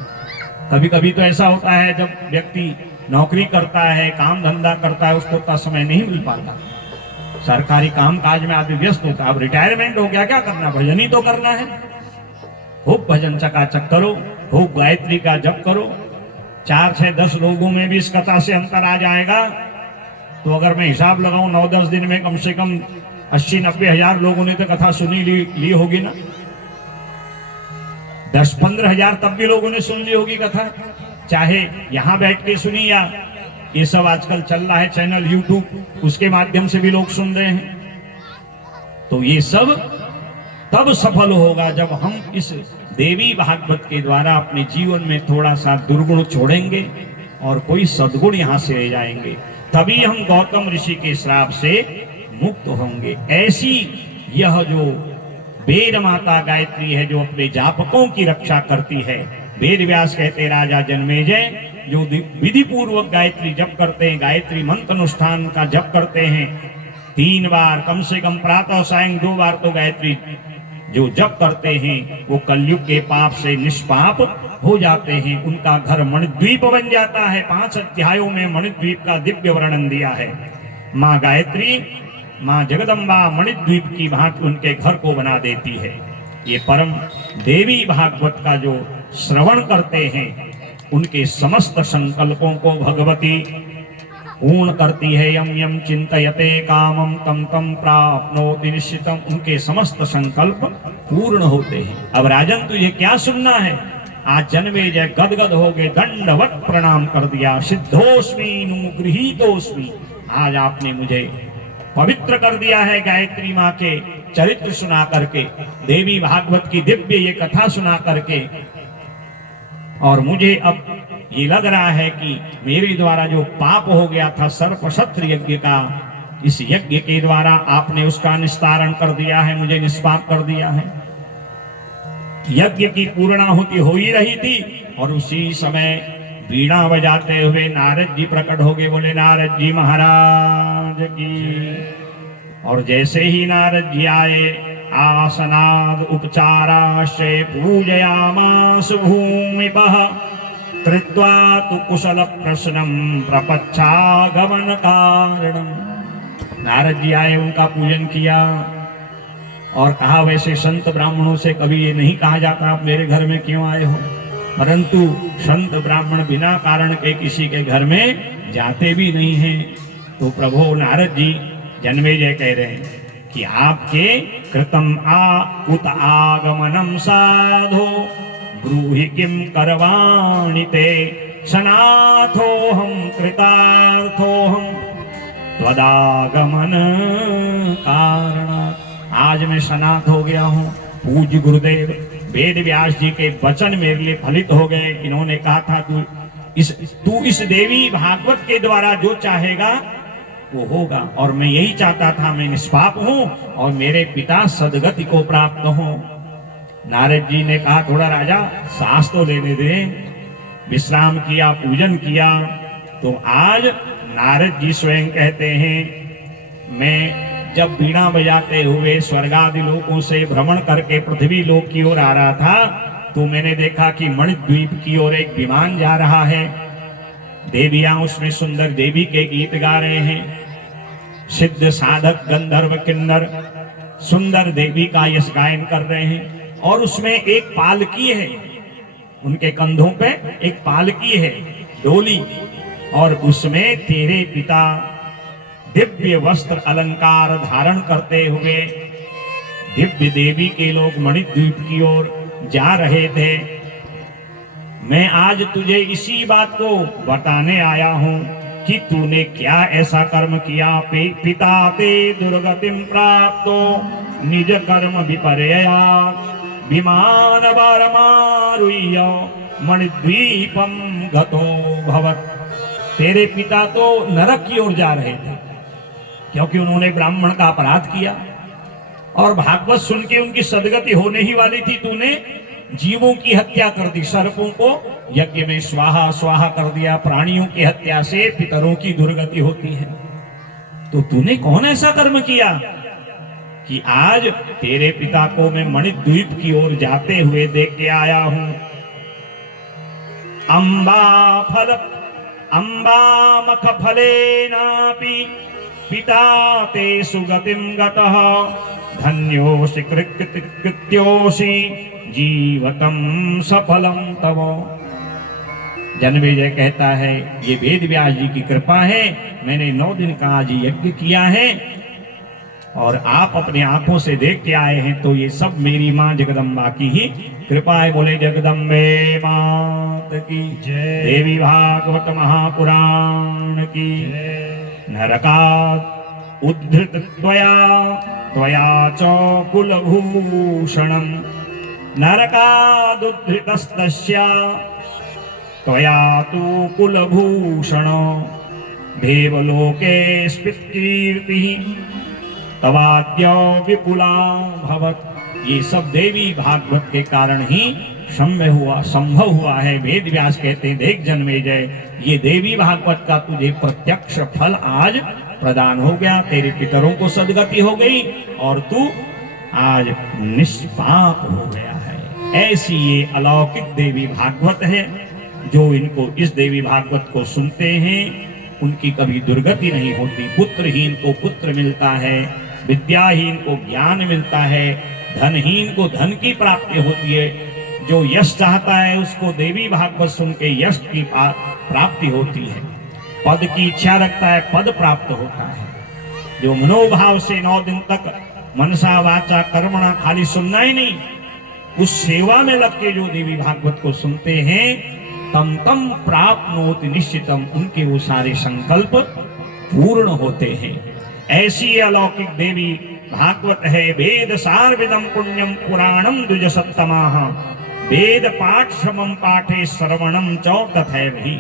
कभी कभी तो ऐसा होता है जब व्यक्ति नौकरी करता है, काम धंधा करता है, उसको उतना समय नहीं मिल पाता, सरकारी काम काज में आदमी व्यस्त होता है। अब रिटायरमेंट हो गया, क्या करना, भजन ही तो करना है। खूब भजन चकाचक करो, खूब गायत्री का जप करो। 4, 6, 10 लोगों में भी इस कथा से अंतर आ जाएगा। तो अगर मैं हिसाब लगाऊं 9-10 दिन में कम से कम 80-90 हजार लोगों ने तो कथा सुनी ली होगी ना। 10-15 हजार तब भी लोगों ने सुन ली होगी कथा, चाहे यहां बैठ के सुनी या ये सब आजकल चल रहा है चैनल यूट्यूब, उसके माध्यम से भी लोग सुन रहे हैं। तो ये सब तब सफल होगा जब हम इस देवी भागवत के द्वारा अपने जीवन में थोड़ा सा दुर्गुण छोड़ेंगे और कोई सद्गुण यहाँ से ले जाएंगे। तभी हम गौतम ऋषि के श्राप से मुक्त होंगे। ऐसी यह जो वेद माता गायत्री है, जो अपने जापकों की रक्षा करती है। वेद व्यास कहते राजा जन्मेजय जो विधि पूर्वक गायत्री जप करते हैं, गायत्री मंत्र अनुष्ठान का जप करते हैं 3 बार, कम से कम प्रातः सायं 2 बार तो गायत्री जो जप करते हैं, वो कलयुग के पाप से निष्पाप हो जाते हैं। उनका घर मणिद्वीप बन जाता है। 5 अध्यायों में मणिद्वीप का दिव्य वर्णन दिया है। माँ गायत्री, माँ जगदम्बा मणिद्वीप की भांति उनके घर को बना देती है। ये परम देवी भागवत का जो श्रवण करते हैं, उनके समस्त संकल्पों को भगवती पूर्ण करती है। यम यम चिंतयते कामम तम तम प्राप्नोति निश्चितम। उनके समस्त संकल्प पूर्ण होते हैं। अब राजन तुझे क्या सुनना है? आज जन्मेजय गदगद हो गए, दंडवत प्रणाम कर दिया। सिद्धोस्मी नुगृहीतोस्मी। आज आपने मुझे पवित्र कर दिया है गायत्री माँ के चरित्र सुना करके, देवी भागवत की दिव्य ये कथा सुना करके। और मुझे अब ये लग रहा है कि मेरे द्वारा जो पाप हो गया था सर्पशत्र यज्ञ का, इस यज्ञ के द्वारा आपने उसका निस्तारण कर दिया है, मुझे निष्पाप कर दिया है। यज्ञ की पूर्णाहुति हो ही रही थी और उसी समय वीणा बजाते हुए नारद जी प्रकट हो गए। बोले नारद जी महाराज की। और जैसे ही नारद जी आए, आसनाद उपचाराश्रय पूजयामास भूमिपः कृत्वा तु कुशल प्रश्नम प्रपच्छागमन कारणम। नारद जी आए, उनका पूजन किया और कहा, वैसे संत ब्राह्मणों से कभी ये नहीं कहा जाता आप मेरे घर में क्यों आए हो, परंतु संत ब्राह्मण बिना कारण के किसी के घर में जाते भी नहीं हैं। तो प्रभु नारद जी जन्मेजय कह रहे हैं कि आपके कृतम कुत आगमनम साधो ब्रूहि किम करवाणि ते सनाथोहम कृतार्थोहम त्वदागमन कारण। आज मैं सनाथ हो गया हूँ। पूज्य गुरुदेव वेद व्यास जी के वचन मेरे लिए फलित हो गए। इन्होंने कहा था तू इस देवी भागवत के द्वारा जो चाहेगा वो होगा, और मैं यही चाहता था। मैं निष्पाप हूँ और मेरे पिता सदगति को प्राप्त हो। नारद जी ने कहा थोड़ा राजा सांस तो लेने दें। विश्राम किया, पूजन किया। तो आज नारद जी स्वयं कहते हैं, मैं जब बीड़ा बजाते हुए स्वर्गादि लोकों से भ्रमण करके पृथ्वी लोक की ओर आ रहा था, तो मैंने देखा कि मणिद्वीप की ओर एक विमान जा रहा है। देवियां उसमें सुंदर देवी के गीत गा रहे हैं। सिद्ध साधक गंधर्व किन्नर सुंदर देवी का यश गायन कर रहे हैं। और उसमें एक पालकी है, उनके कंधों पे एक पालकी है, डोली, और उसमें तेरे पिता दिव्य वस्त्र अलंकार धारण करते हुए दिव्य देवी के लोग मणिद्वीप की ओर जा रहे थे। मैं आज तुझे इसी बात को बताने आया हूं कि तूने क्या ऐसा कर्म किया। पिता ते दुर्गतिम प्राप्तो निज कर्म विपर्यया विमान बारमारुह्य मणिद्वीपम गतो भवत्। तेरे पिता तो नरक की ओर जा रहे थे क्योंकि उन्होंने ब्राह्मण का अपराध किया, और भागवत सुन के उनकी सदगति होने ही वाली थी। तूने जीवों की हत्या कर दी, सर्पों को यज्ञ में स्वाहा स्वाहा कर दिया। प्राणियों की हत्या से पितरों की दुर्गति होती है। तो तूने कौन ऐसा कर्म किया कि आज तेरे पिता को मैं मणिद्वीप की ओर जाते हुए देख के आया हूं। अम्बामख फलेनापि पिता ते सुगतिम गतः धन्योऽसि कृत्योऽसि जीवतम सफलम तव। जन्मेजय कहता है, ये वेद व्यास जी की कृपा है। मैंने 9 दिन का आज यज्ञ किया है और आप अपने आंखों से देख के आए हैं, तो ये सब मेरी मां जगदम्बा की ही कृपा है। बोले जगदम्बे मात की जय। देवी भागवत महापुराण की नरकात् उद्धृत त्वया च कुलभूषणम् नरकादुद्धृतस्तस्य त्वया तु कुलभूषणो देवलोके स्फीत्कीर्तिः तवाद्य विपुला भवत्। ये सब देवी भागवत के कारण ही संभव हुआ है। वेद व्यास कहते हैं, देख जन्मेजय, ये देवी भागवत का तुझे प्रत्यक्ष फल आज प्रदान हो गया। तेरे पितरों को सदगति हो गई और तू आज निष्पाप हो गया है। ऐसी ये अलौकिक देवी भागवत है। जो इनको इस देवी भागवत को सुनते हैं उनकी कभी दुर्गति नहीं होती। पुत्रहीन को पुत्र मिलता है, विद्याहीन को ज्ञान मिलता है, धनहीन को धन की प्राप्ति होती है। जो यश चाहता है उसको देवी भागवत सुन के यश की प्राप्ति होती है। पद की इच्छा रखता है, पद प्राप्त होता है। जो मनोभाव से 9 दिन तक मनसा वाचा कर्मणा खाली सुनना ही नहीं, उस सेवा में लग के जो देवी भागवत को सुनते हैं, तम तम प्राप्नोति निश्चितम, उनके वो सारे संकल्प पूर्ण होते हैं। ऐसी अलौकिक देवी भागवत है। वेद सारविदम पुण्यम पुराणम द्विजसत्तमाः वेद पाठ समम पाठे श्रवणम च तथैवहि।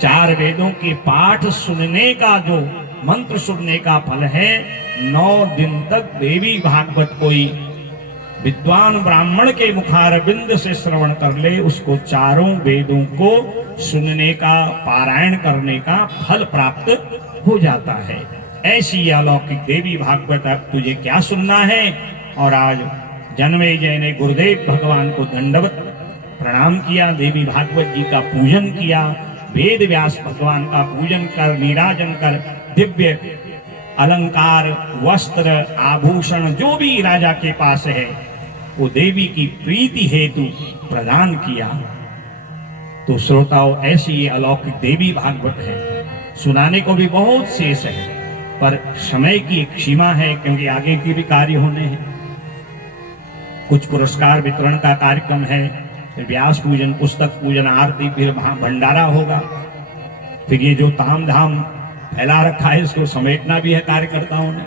4 वेदों के पाठ सुनने का जो मंत्र सुनने का फल है, 9 दिन तक देवी भागवत कोई विद्वान ब्राह्मण के मुखारबिंद से श्रवण कर ले, उसको 4 वेदों को सुनने का, पारायण करने का फल प्राप्त हो जाता है। ऐसी अलौकिक देवी भागवत अब तुझे क्या सुनना है। और आज जन्मेजय ने गुरुदेव भगवान को दंडवत प्रणाम किया, देवी भागवत जी का पूजन किया, वेद व्यास भगवान का पूजन कर, नीराजन कर, दिव्य अलंकार, वस्त्र, आभूषण जो भी राजा के पास है वो देवी की प्रीति हेतु प्रदान किया। तो श्रोताओ, ऐसी ये अलौकिक देवी भागवत है। सुनाने को भी बहुत शेष है, पर समय की एक सीमा है, क्योंकि आगे के भी कार्य होने हैं। कुछ पुरस्कार वितरण का कार्यक्रम है, फिर व्यास पूजन, पुस्तक पूजन, आरती, फिर भंडारा होगा, फिर ये जो ताम धाम फैला रखा है इसको समेटना भी है कार्यकर्ताओं ने।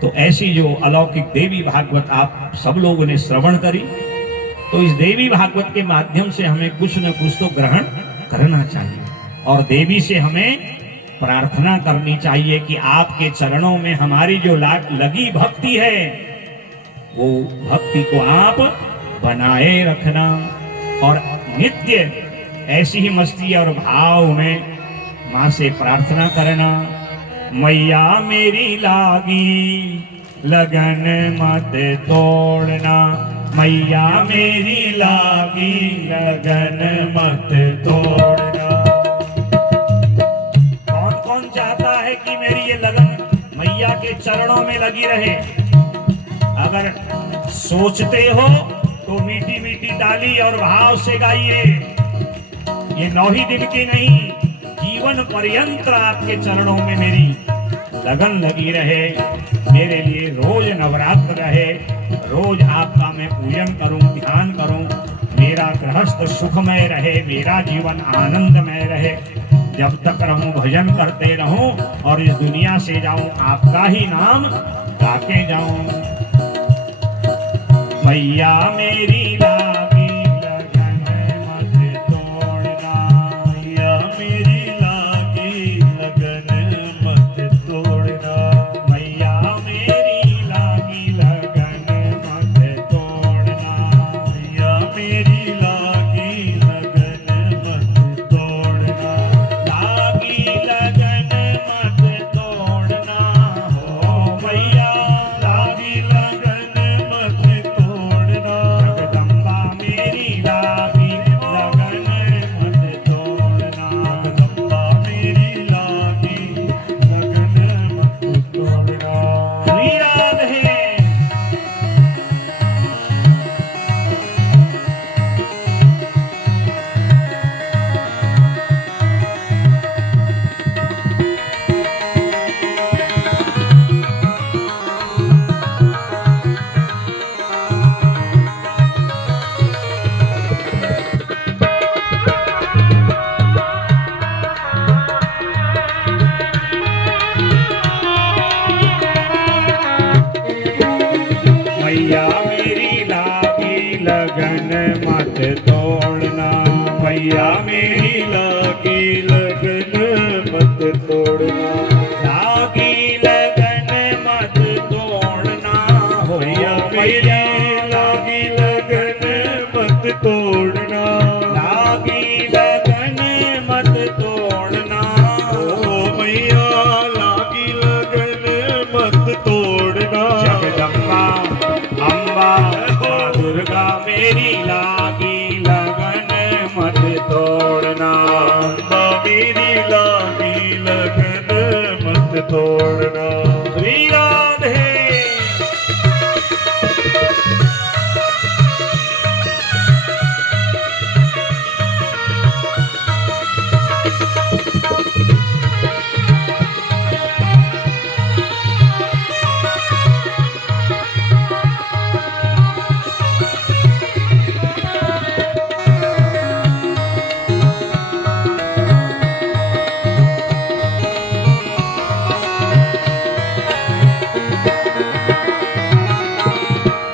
तो ऐसी जो अलौकिक देवी भागवत आप सब लोगों ने श्रवण करी, तो इस देवी भागवत के माध्यम से हमें कुछ न कुछ तो ग्रहण करना चाहिए, और देवी से हमें प्रार्थना करनी चाहिए कि आपके चरणों में हमारी जो लगी भक्ति है, वो भक्ति को आप बनाए रखना, और नित्य ऐसी ही मस्ती और भाव में माँ से प्रार्थना करना। मैया मेरी लागी लगन मत तोड़ना, मैया मेरी लागी लगन मत तोड़ना। कौन कौन चाहता है कि मेरी ये लगन मैया के चरणों में लगी रहे? अगर सोचते हो तो मीठी मीठी ताली और भाव से गाइए। ये 9 ही दिन की नहीं, जीवन पर्यंत आपके चरणों में मेरी लगन लगी रहे, मेरे लिए रोज नवरात्र रहे, रोज आपका मैं पूजन करूं, ध्यान करूं, मेरा गृहस्थ सुखमय रहे, मेरा जीवन आनंदमय रहे, जब तक रहूं भजन करते रहूं और इस दुनिया से जाऊं आपका ही नाम गाके जाऊं। मैया मेरी लागी लगन मत तोड़ना, मैया मेरी लागी लगन मत तोड़ना, मैया मेरी लागी लगन मत तोड़ना, मैया मेरी लागी लगन मत तोड़ना, लागी लगन मत तोड़ना हो मैया, लागी लगन मत तोड़ना, जगदम्बा मेरी लागी लगन मत तोड़ना, जगदम्बा मेरी लागी लगन मत तोड़ना। श्री राधे। मैया मेरी लागी लगन मत तोड़ना, मैया मेरी लागी लगन मत तोड़ना, लागी लगन मत तोड़ना हो मैया मेरी लागी लगन मत तोड़ना, लागी लगन मत तोड़ना ओ मैया लागी लगन मत तोड़ना, जगदम्बा अम्बा दुर्गा मेरी लागी लगन मत तोड़ना, अम्बा मेरी लागी लगन मत तोड़ना। श्री राधे।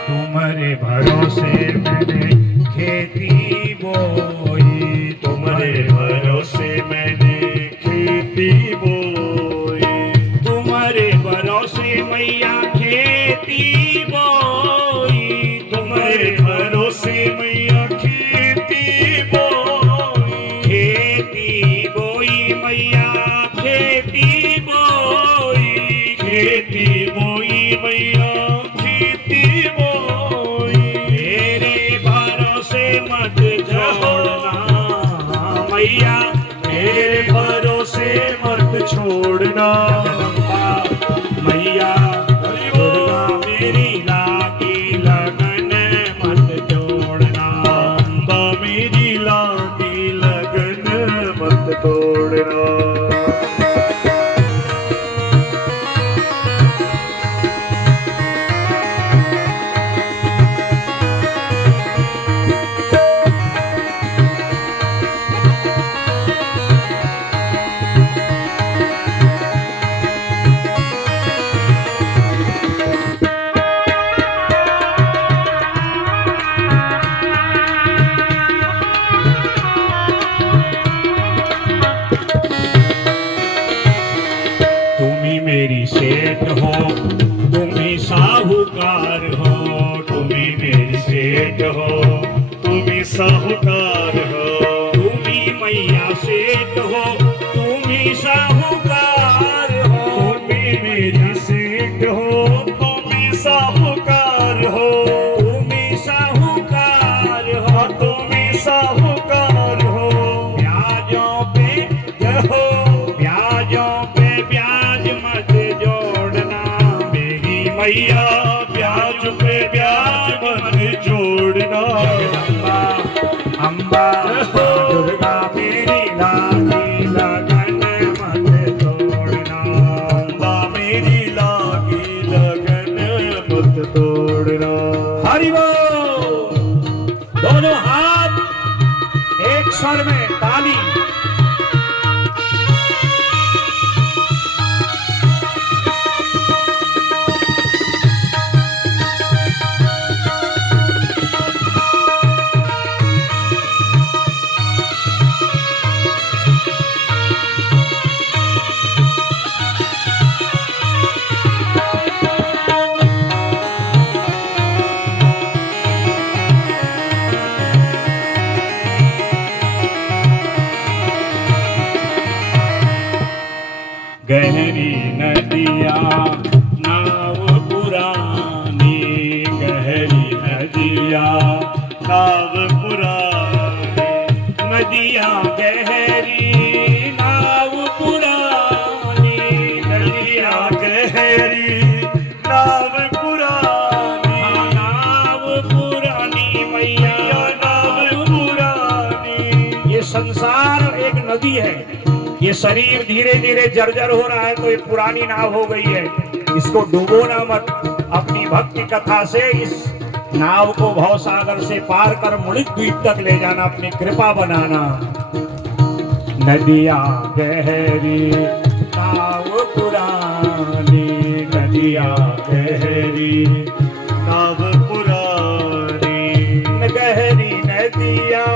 तुम्हारे भरोसे मैंने खेती बोई, तुम्हारे भरोसे मैंने खेती बोई, तुम्हारे भरोसे मैया खेती बोई, तुम्हारे भरोसे मैया खेती बोई, खेती बोई मैया खेती बोई, खेती बोई मैया खेती बोई, मेरे भरोसे मत छोड़ना मैया, मेरे भरोसे मत छोड़ना, जगदम्बा मैया दुर्गा मेरी लागी लगन मत तोड़ना, अम्बा मेरी लागी लगन मत तोड़ना। मेरी सेठ हो, तुम ही साहूकार हो, तुम ही मेरी सेठ हो, तुम ही साहूकार हो, तुम ही मैया सेठ हो, तुम ही साहूकार हो, तुम ही मेरी सेठ हो, तुम ही साहूकार हो, तुम ही साहूकार हो, तुम ही साहूकार हो। ब्याजों पे जहो ब्याजों पे ब्याज मत जोड़ना मेरी मैया, ब्याज पे ब्याज मत जोड़ना, जगदम्बा अम्बा दुर्गा मेरी लागी लगन मत तोड़ना। अम्बा मेरी लागी लगन मत तोड़ना। हरि बोल। दोनों हाथ एक स्वर में ताली। गहरी नदिया नाव पुरानी, गहरी नदिया नाव पुरानी, नदिया गहरी नाव पुरानी, नदिया गहरी नाव पुरानी, नाव पुरानी मैया नाव पुरानी। ये संसार एक नदी है, ये शरीर धीरे धीरे जर्जर हो रहा है तो ये पुरानी नाव हो गई है, इसको डूबोना मत। अपनी भक्ति कथा से इस नाव को भवसागर से पार कर मुड़ित द्वीप तक ले जाना, अपनी कृपा बनाना। नदिया गहरी नाव पुरानी, नदिया गहरी नाव पुरानी, गहरी नदिया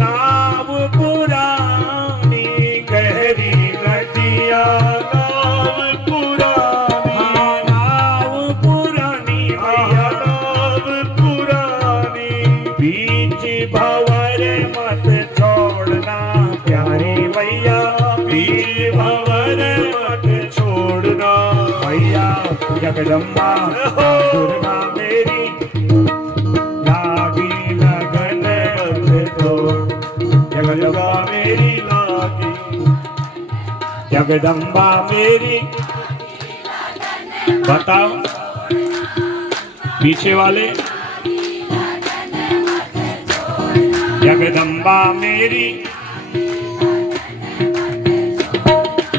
नाव पुरानी, गहरी नदिया नाव पुरानी, नाव पुरानी मैया, नाव पुरानी। बीच भंवर मत छोड़ना प्यारी मैया, बीच भंवर मत छोड़ना मैया जगदम्बा दुर्गा मेरी लागी लगन मत तोड़, जगदम्बा मेरी लागी, जगदम्बा मेरी। बताओ पीछे वाले, जगदम्बा मेरी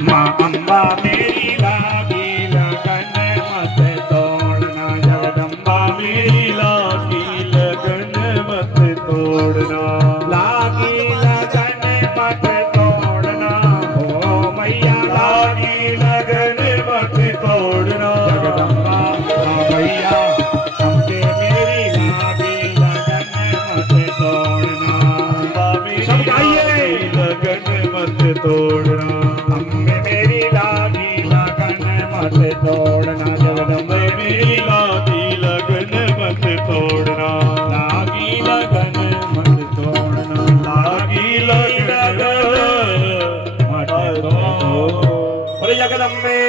माँ अम्बा मेरी लागी लगन मत तोड़ना, जगदम्बा मेरी लागी लगन मत तोड़ना, लागी लगन मत तोड़ना, ओ मैया लागी लगन मत तोड़ना। जगदम्बा मैया अम्बे मेरी लागी लगन मत तोड़ना। सब गाइए। लगन मत तोड़ना, अम्बे मेरी लागी लगन मत तोड़ना, जगदम्बे मेरी लागी लगन मत तोड़ना, लागी लगन मत तोड़ना, लागी लगन मत तोड़ना। बोले जगदम्बे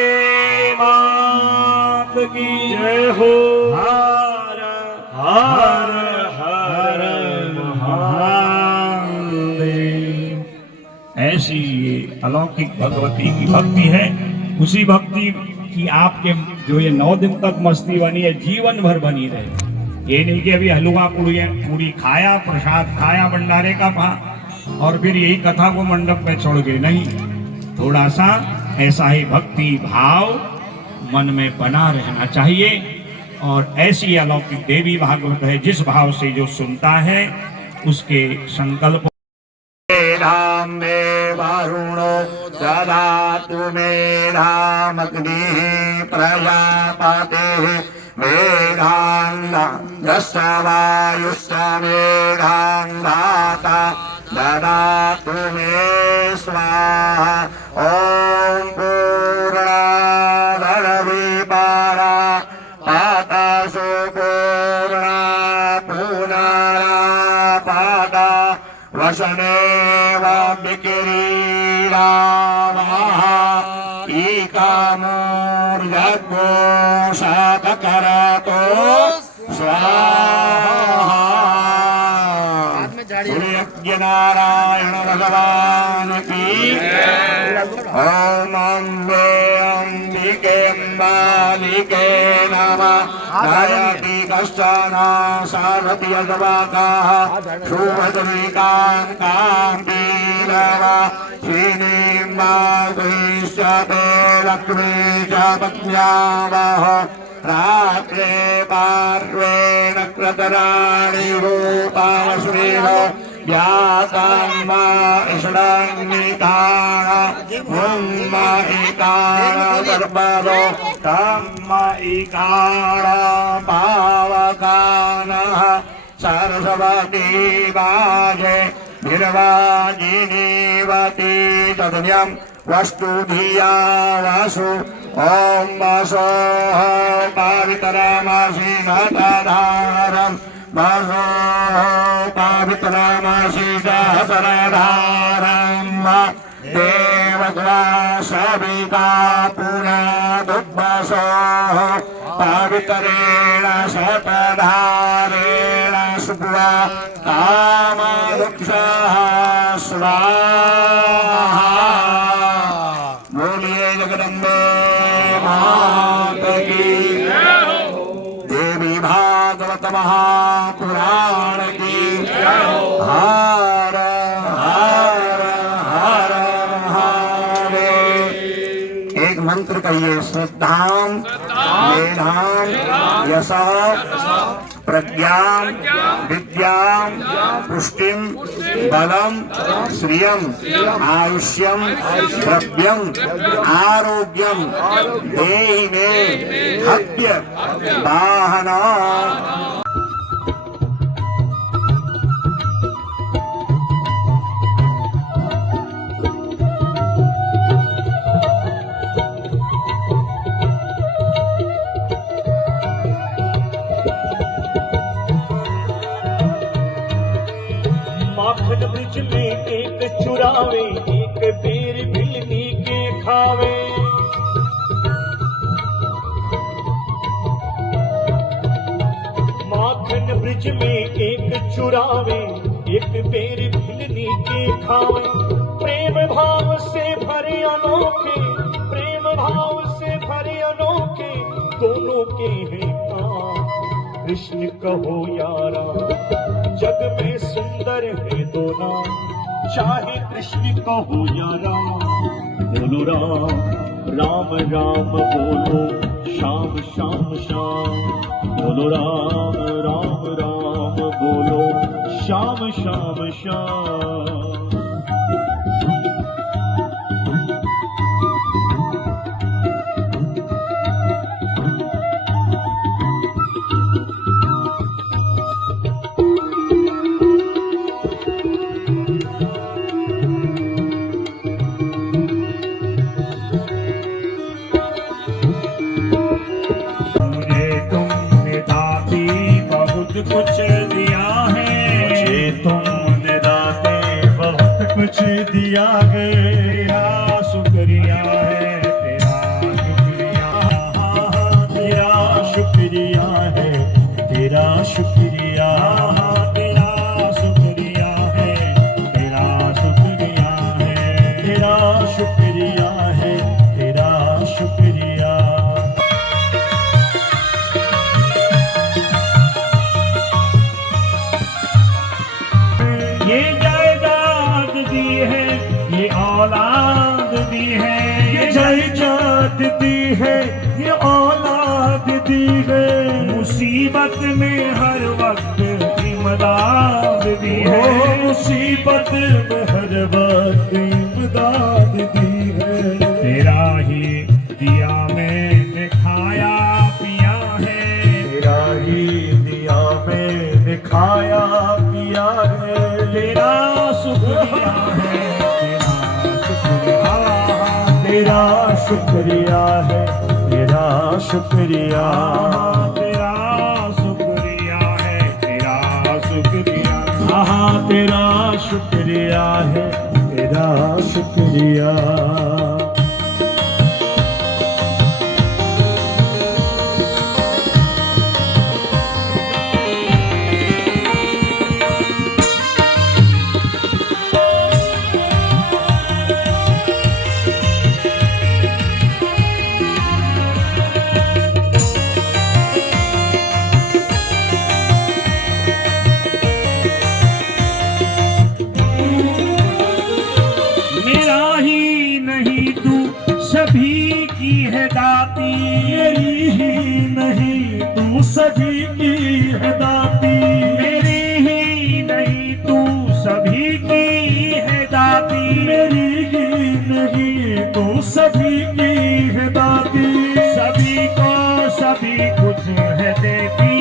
मात की जय हो। हर हर हर महादेव। ऐसी ये अलौकिक भगवती की भक्ति है। उसी भक्ति की आपके जो ये 9 दिन तक मस्ती बनी है, जीवन भर बनी रहे। ये नहीं कि अभी हलवा पूरी खाया, प्रसाद खाया भंडारे का और फिर यही कथा को मंडप में छोड़ गए, नहीं। थोड़ा सा ऐसा ही भक्ति भाव मन में बना रहना चाहिए। और ऐसी अलौकिक देवी भागवत है, जिस भाव से जो सुनता है उसके संकल्प। मेधां मे वरुणो ददातु मेधामग्निः प्रजापतिः मेधांश्च वायुश्च मेधां दाता ददातु मे स्वाहा। ॐ पूर्णावद वसनेव विकिरीडावः ईकामूर्जघोषातकरतो स्वाहा। यज्ञ नारायण भगवान की ओम अम्बे अम्बिके अम्बालिके नमः। गायत्री कश्चन सारथि अगवाकाः शुभद्विकान्तां पीलवा श्रीनीं माधुश्चते लक्ष्मी च पत्न्यावः रात्रे पार्श्वेण कृतराणि रूपावश्रीः यातम्मा इषडन्निकाण मुम्म इकाण दर्पदो तम्म इकाण पावकानः सरस्वती वाजे निर्वाजिनीवती तदन्यं वस्तु धिया वसु ॐ वसोः पावित्रमसि शतधारम् वसोः पावित्रमसि सहस्रधारम् देवता सविता पुनदुर्वसोः पवित्रेण शतधारेण शुभ्वा कामवृक्षः स्वाहा। बोलिए जगदम्बे माता की। देवी भागवत महापुराण की। हर हर हर महादेव। एक मंत्र कहिए, श्रद्धाम मेधाम यशः प्रज्ञां विद्यां पुष्टिं बलं श्रियं आयुष्यं द्रव्यं आरोग्यं देहि मे हत्य वाहना। माखन ब्रिज में एक चुरावे, एक बेर बिलनी के खावे। माखन ब्रिज में एक चुरावे, एक बेर बिलनी के खावे। प्रेम भाव से भरे अनोखे, प्रेम भाव से भरे अनोखे दोनों के हैं काम। कृष्ण कहो यारा, जग में सुंदर है दो नाम। चाहे कृष्ण कहो या राम, बोलो राम राम राम बोलो श्याम श्याम श्याम। बोलो राम राम राम बोलो श्याम श्याम श्याम। कुछ दिया है मुझे तुमने दाते, बहुत कुछ दिया है। तेरा शुक्रिया है, तेरा शुक्रिया, तेरा शुक्रिया है, तेरा शुक्रिया, तेरा शुक्रिया है, तेरा शुक्रिया है, तेरा शुक्रिया है, तेरा शुक्रिया। ये जायदाद दी है, ये औलाद दी है, ये जायदाद दी है, ये औलाद दी है। मुसीबत में हर वक्त इमदाद दी है, मुसीबत में हर वक्त इमदाद दी है। तेरा ही दिया मैंने खाया पिया है, तेरा ही दिया मैंने खाया पिया है। तेरा शुक्रिया है, तेरा शुक्रिया है, तेरा शुक्रिया, तेरा शुक्रिया है, तेरा शुक्रिया, हाँ तेरा शुक्रिया है तेरा शुक्रिया। सभी की है दाती, मेरी ही नहीं तू सभी की है दाती, मेरी ही नहीं तू सभी की है दाती, मेरी ही नहीं तू सभी की है दाती। सभी को सभी कुछ है देती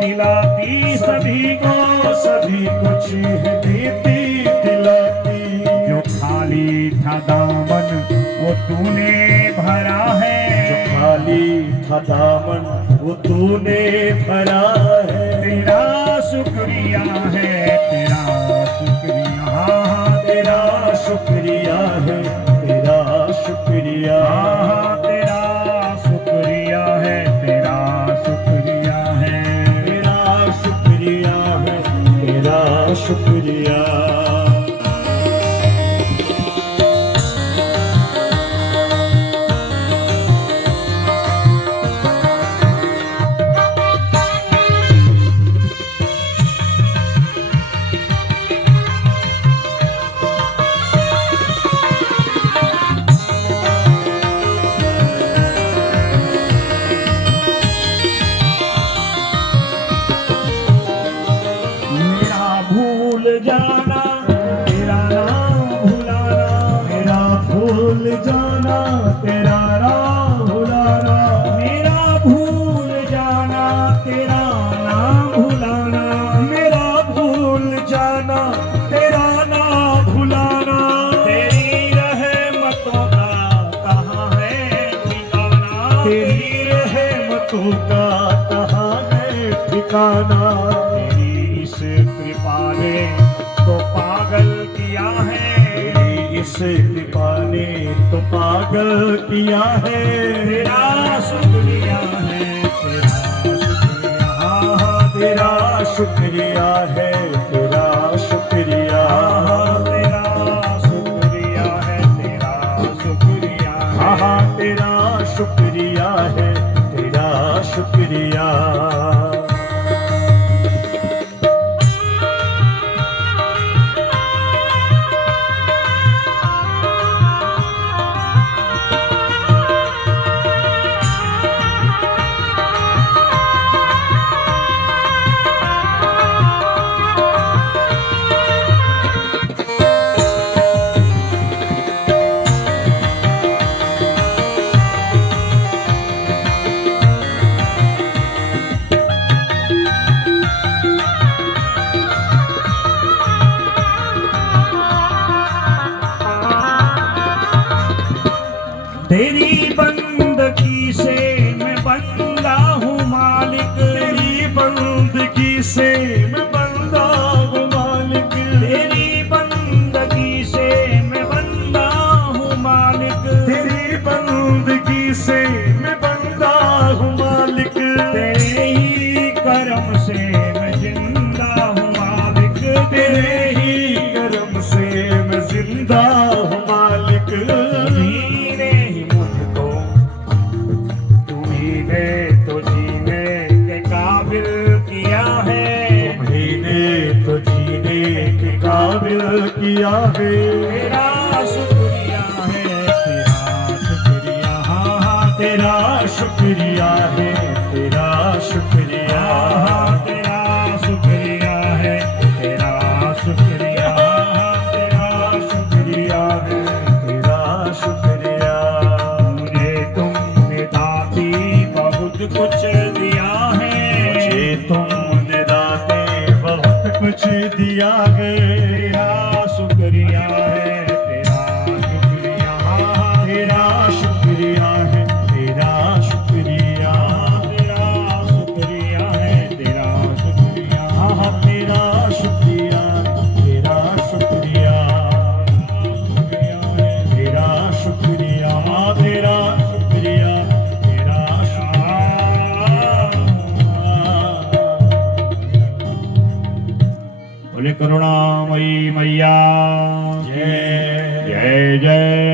दिलाती, सभी को सभी कुछ है देती दिलाती। जो खाली था दामन वो तूने भरा है, जो खाली था दामन वो तूने भरा है। तेरा शुक्रिया है तेरा शुक्रिया, हाँ तेरा शुक्रिया है तेरा शुक्रिया, हाँ तेरा शुक्रिया है तेरा शुक्रिया है, तेरा शुक्रिया है तेरा शुक्रिया। जाना तेरा नाम भुलाना, मेरा भूल जाना तेरा नाम भुलाना, मेरा भूल जाना तेरा नाम भुलाना, मेरा भूल जाना तेरा नाम भुलाना। तेरी रहमतों का कहाँ है ठिकाना, तेरी रहमतों का कहाँ है ठिकाना। तेरी इस कृपा ने तो पागल किया है, तेरी इस कृपा ने तो पागल किया है। तेरा शुक्रिया है तेरा शुक्रिया, हाँ हाँ तेरा शुक्रिया है तेरा शुक्रिया, हाँ तेरा शुक्रिया है तेरा शुक्रिया, हाँ तेरा शुक्रिया है तेरा शुक्रिया। तेरी बंदगी से मैं बंदा हूँ मालिक, तेरी बंदगी से मैं बंदा हूँ मालिक, तेरी बंदगी से मैं बंदा हूँ मालिक, तेरी बंदगी से मैं बंदा हूँ मालिक। तेरे ही करम से मैं जिंदा हूँ मालिक, तेरे ही करम से मैं जिंदा हूँ मालिक। तुम्ही ने ही मुझको, तुम्ही ने तो जीने के काबिल किया है, तुम्ही ने तो जीने के काबिल किया है। तेरा शुक्रिया है तेरा शुक्रिया, हाँ हाँ तेरा शुक्रिया है तेरा शुक्रिया, हाँ तेरा शुक्रिया है तेरा शुक्रिया, हाँ तेरा शुक्रिया है तेरा शुक्रिया। मुझे तुमने दाती बहुत कुछ दिया है, मुझे तुमने दाते बहुत कुछ दिया है। तेरा शुक्रिया है तेरा शुक्रिया, हाँ हाँ तेरा शुक्रिया है तेरा शुक्रिया, तेरा शुक्रिया है तेरा शुक्रिया, हाँ तेरा शुक्रिया तेरा शुक्रिया। बोले करुणामयी मैया जय जय जय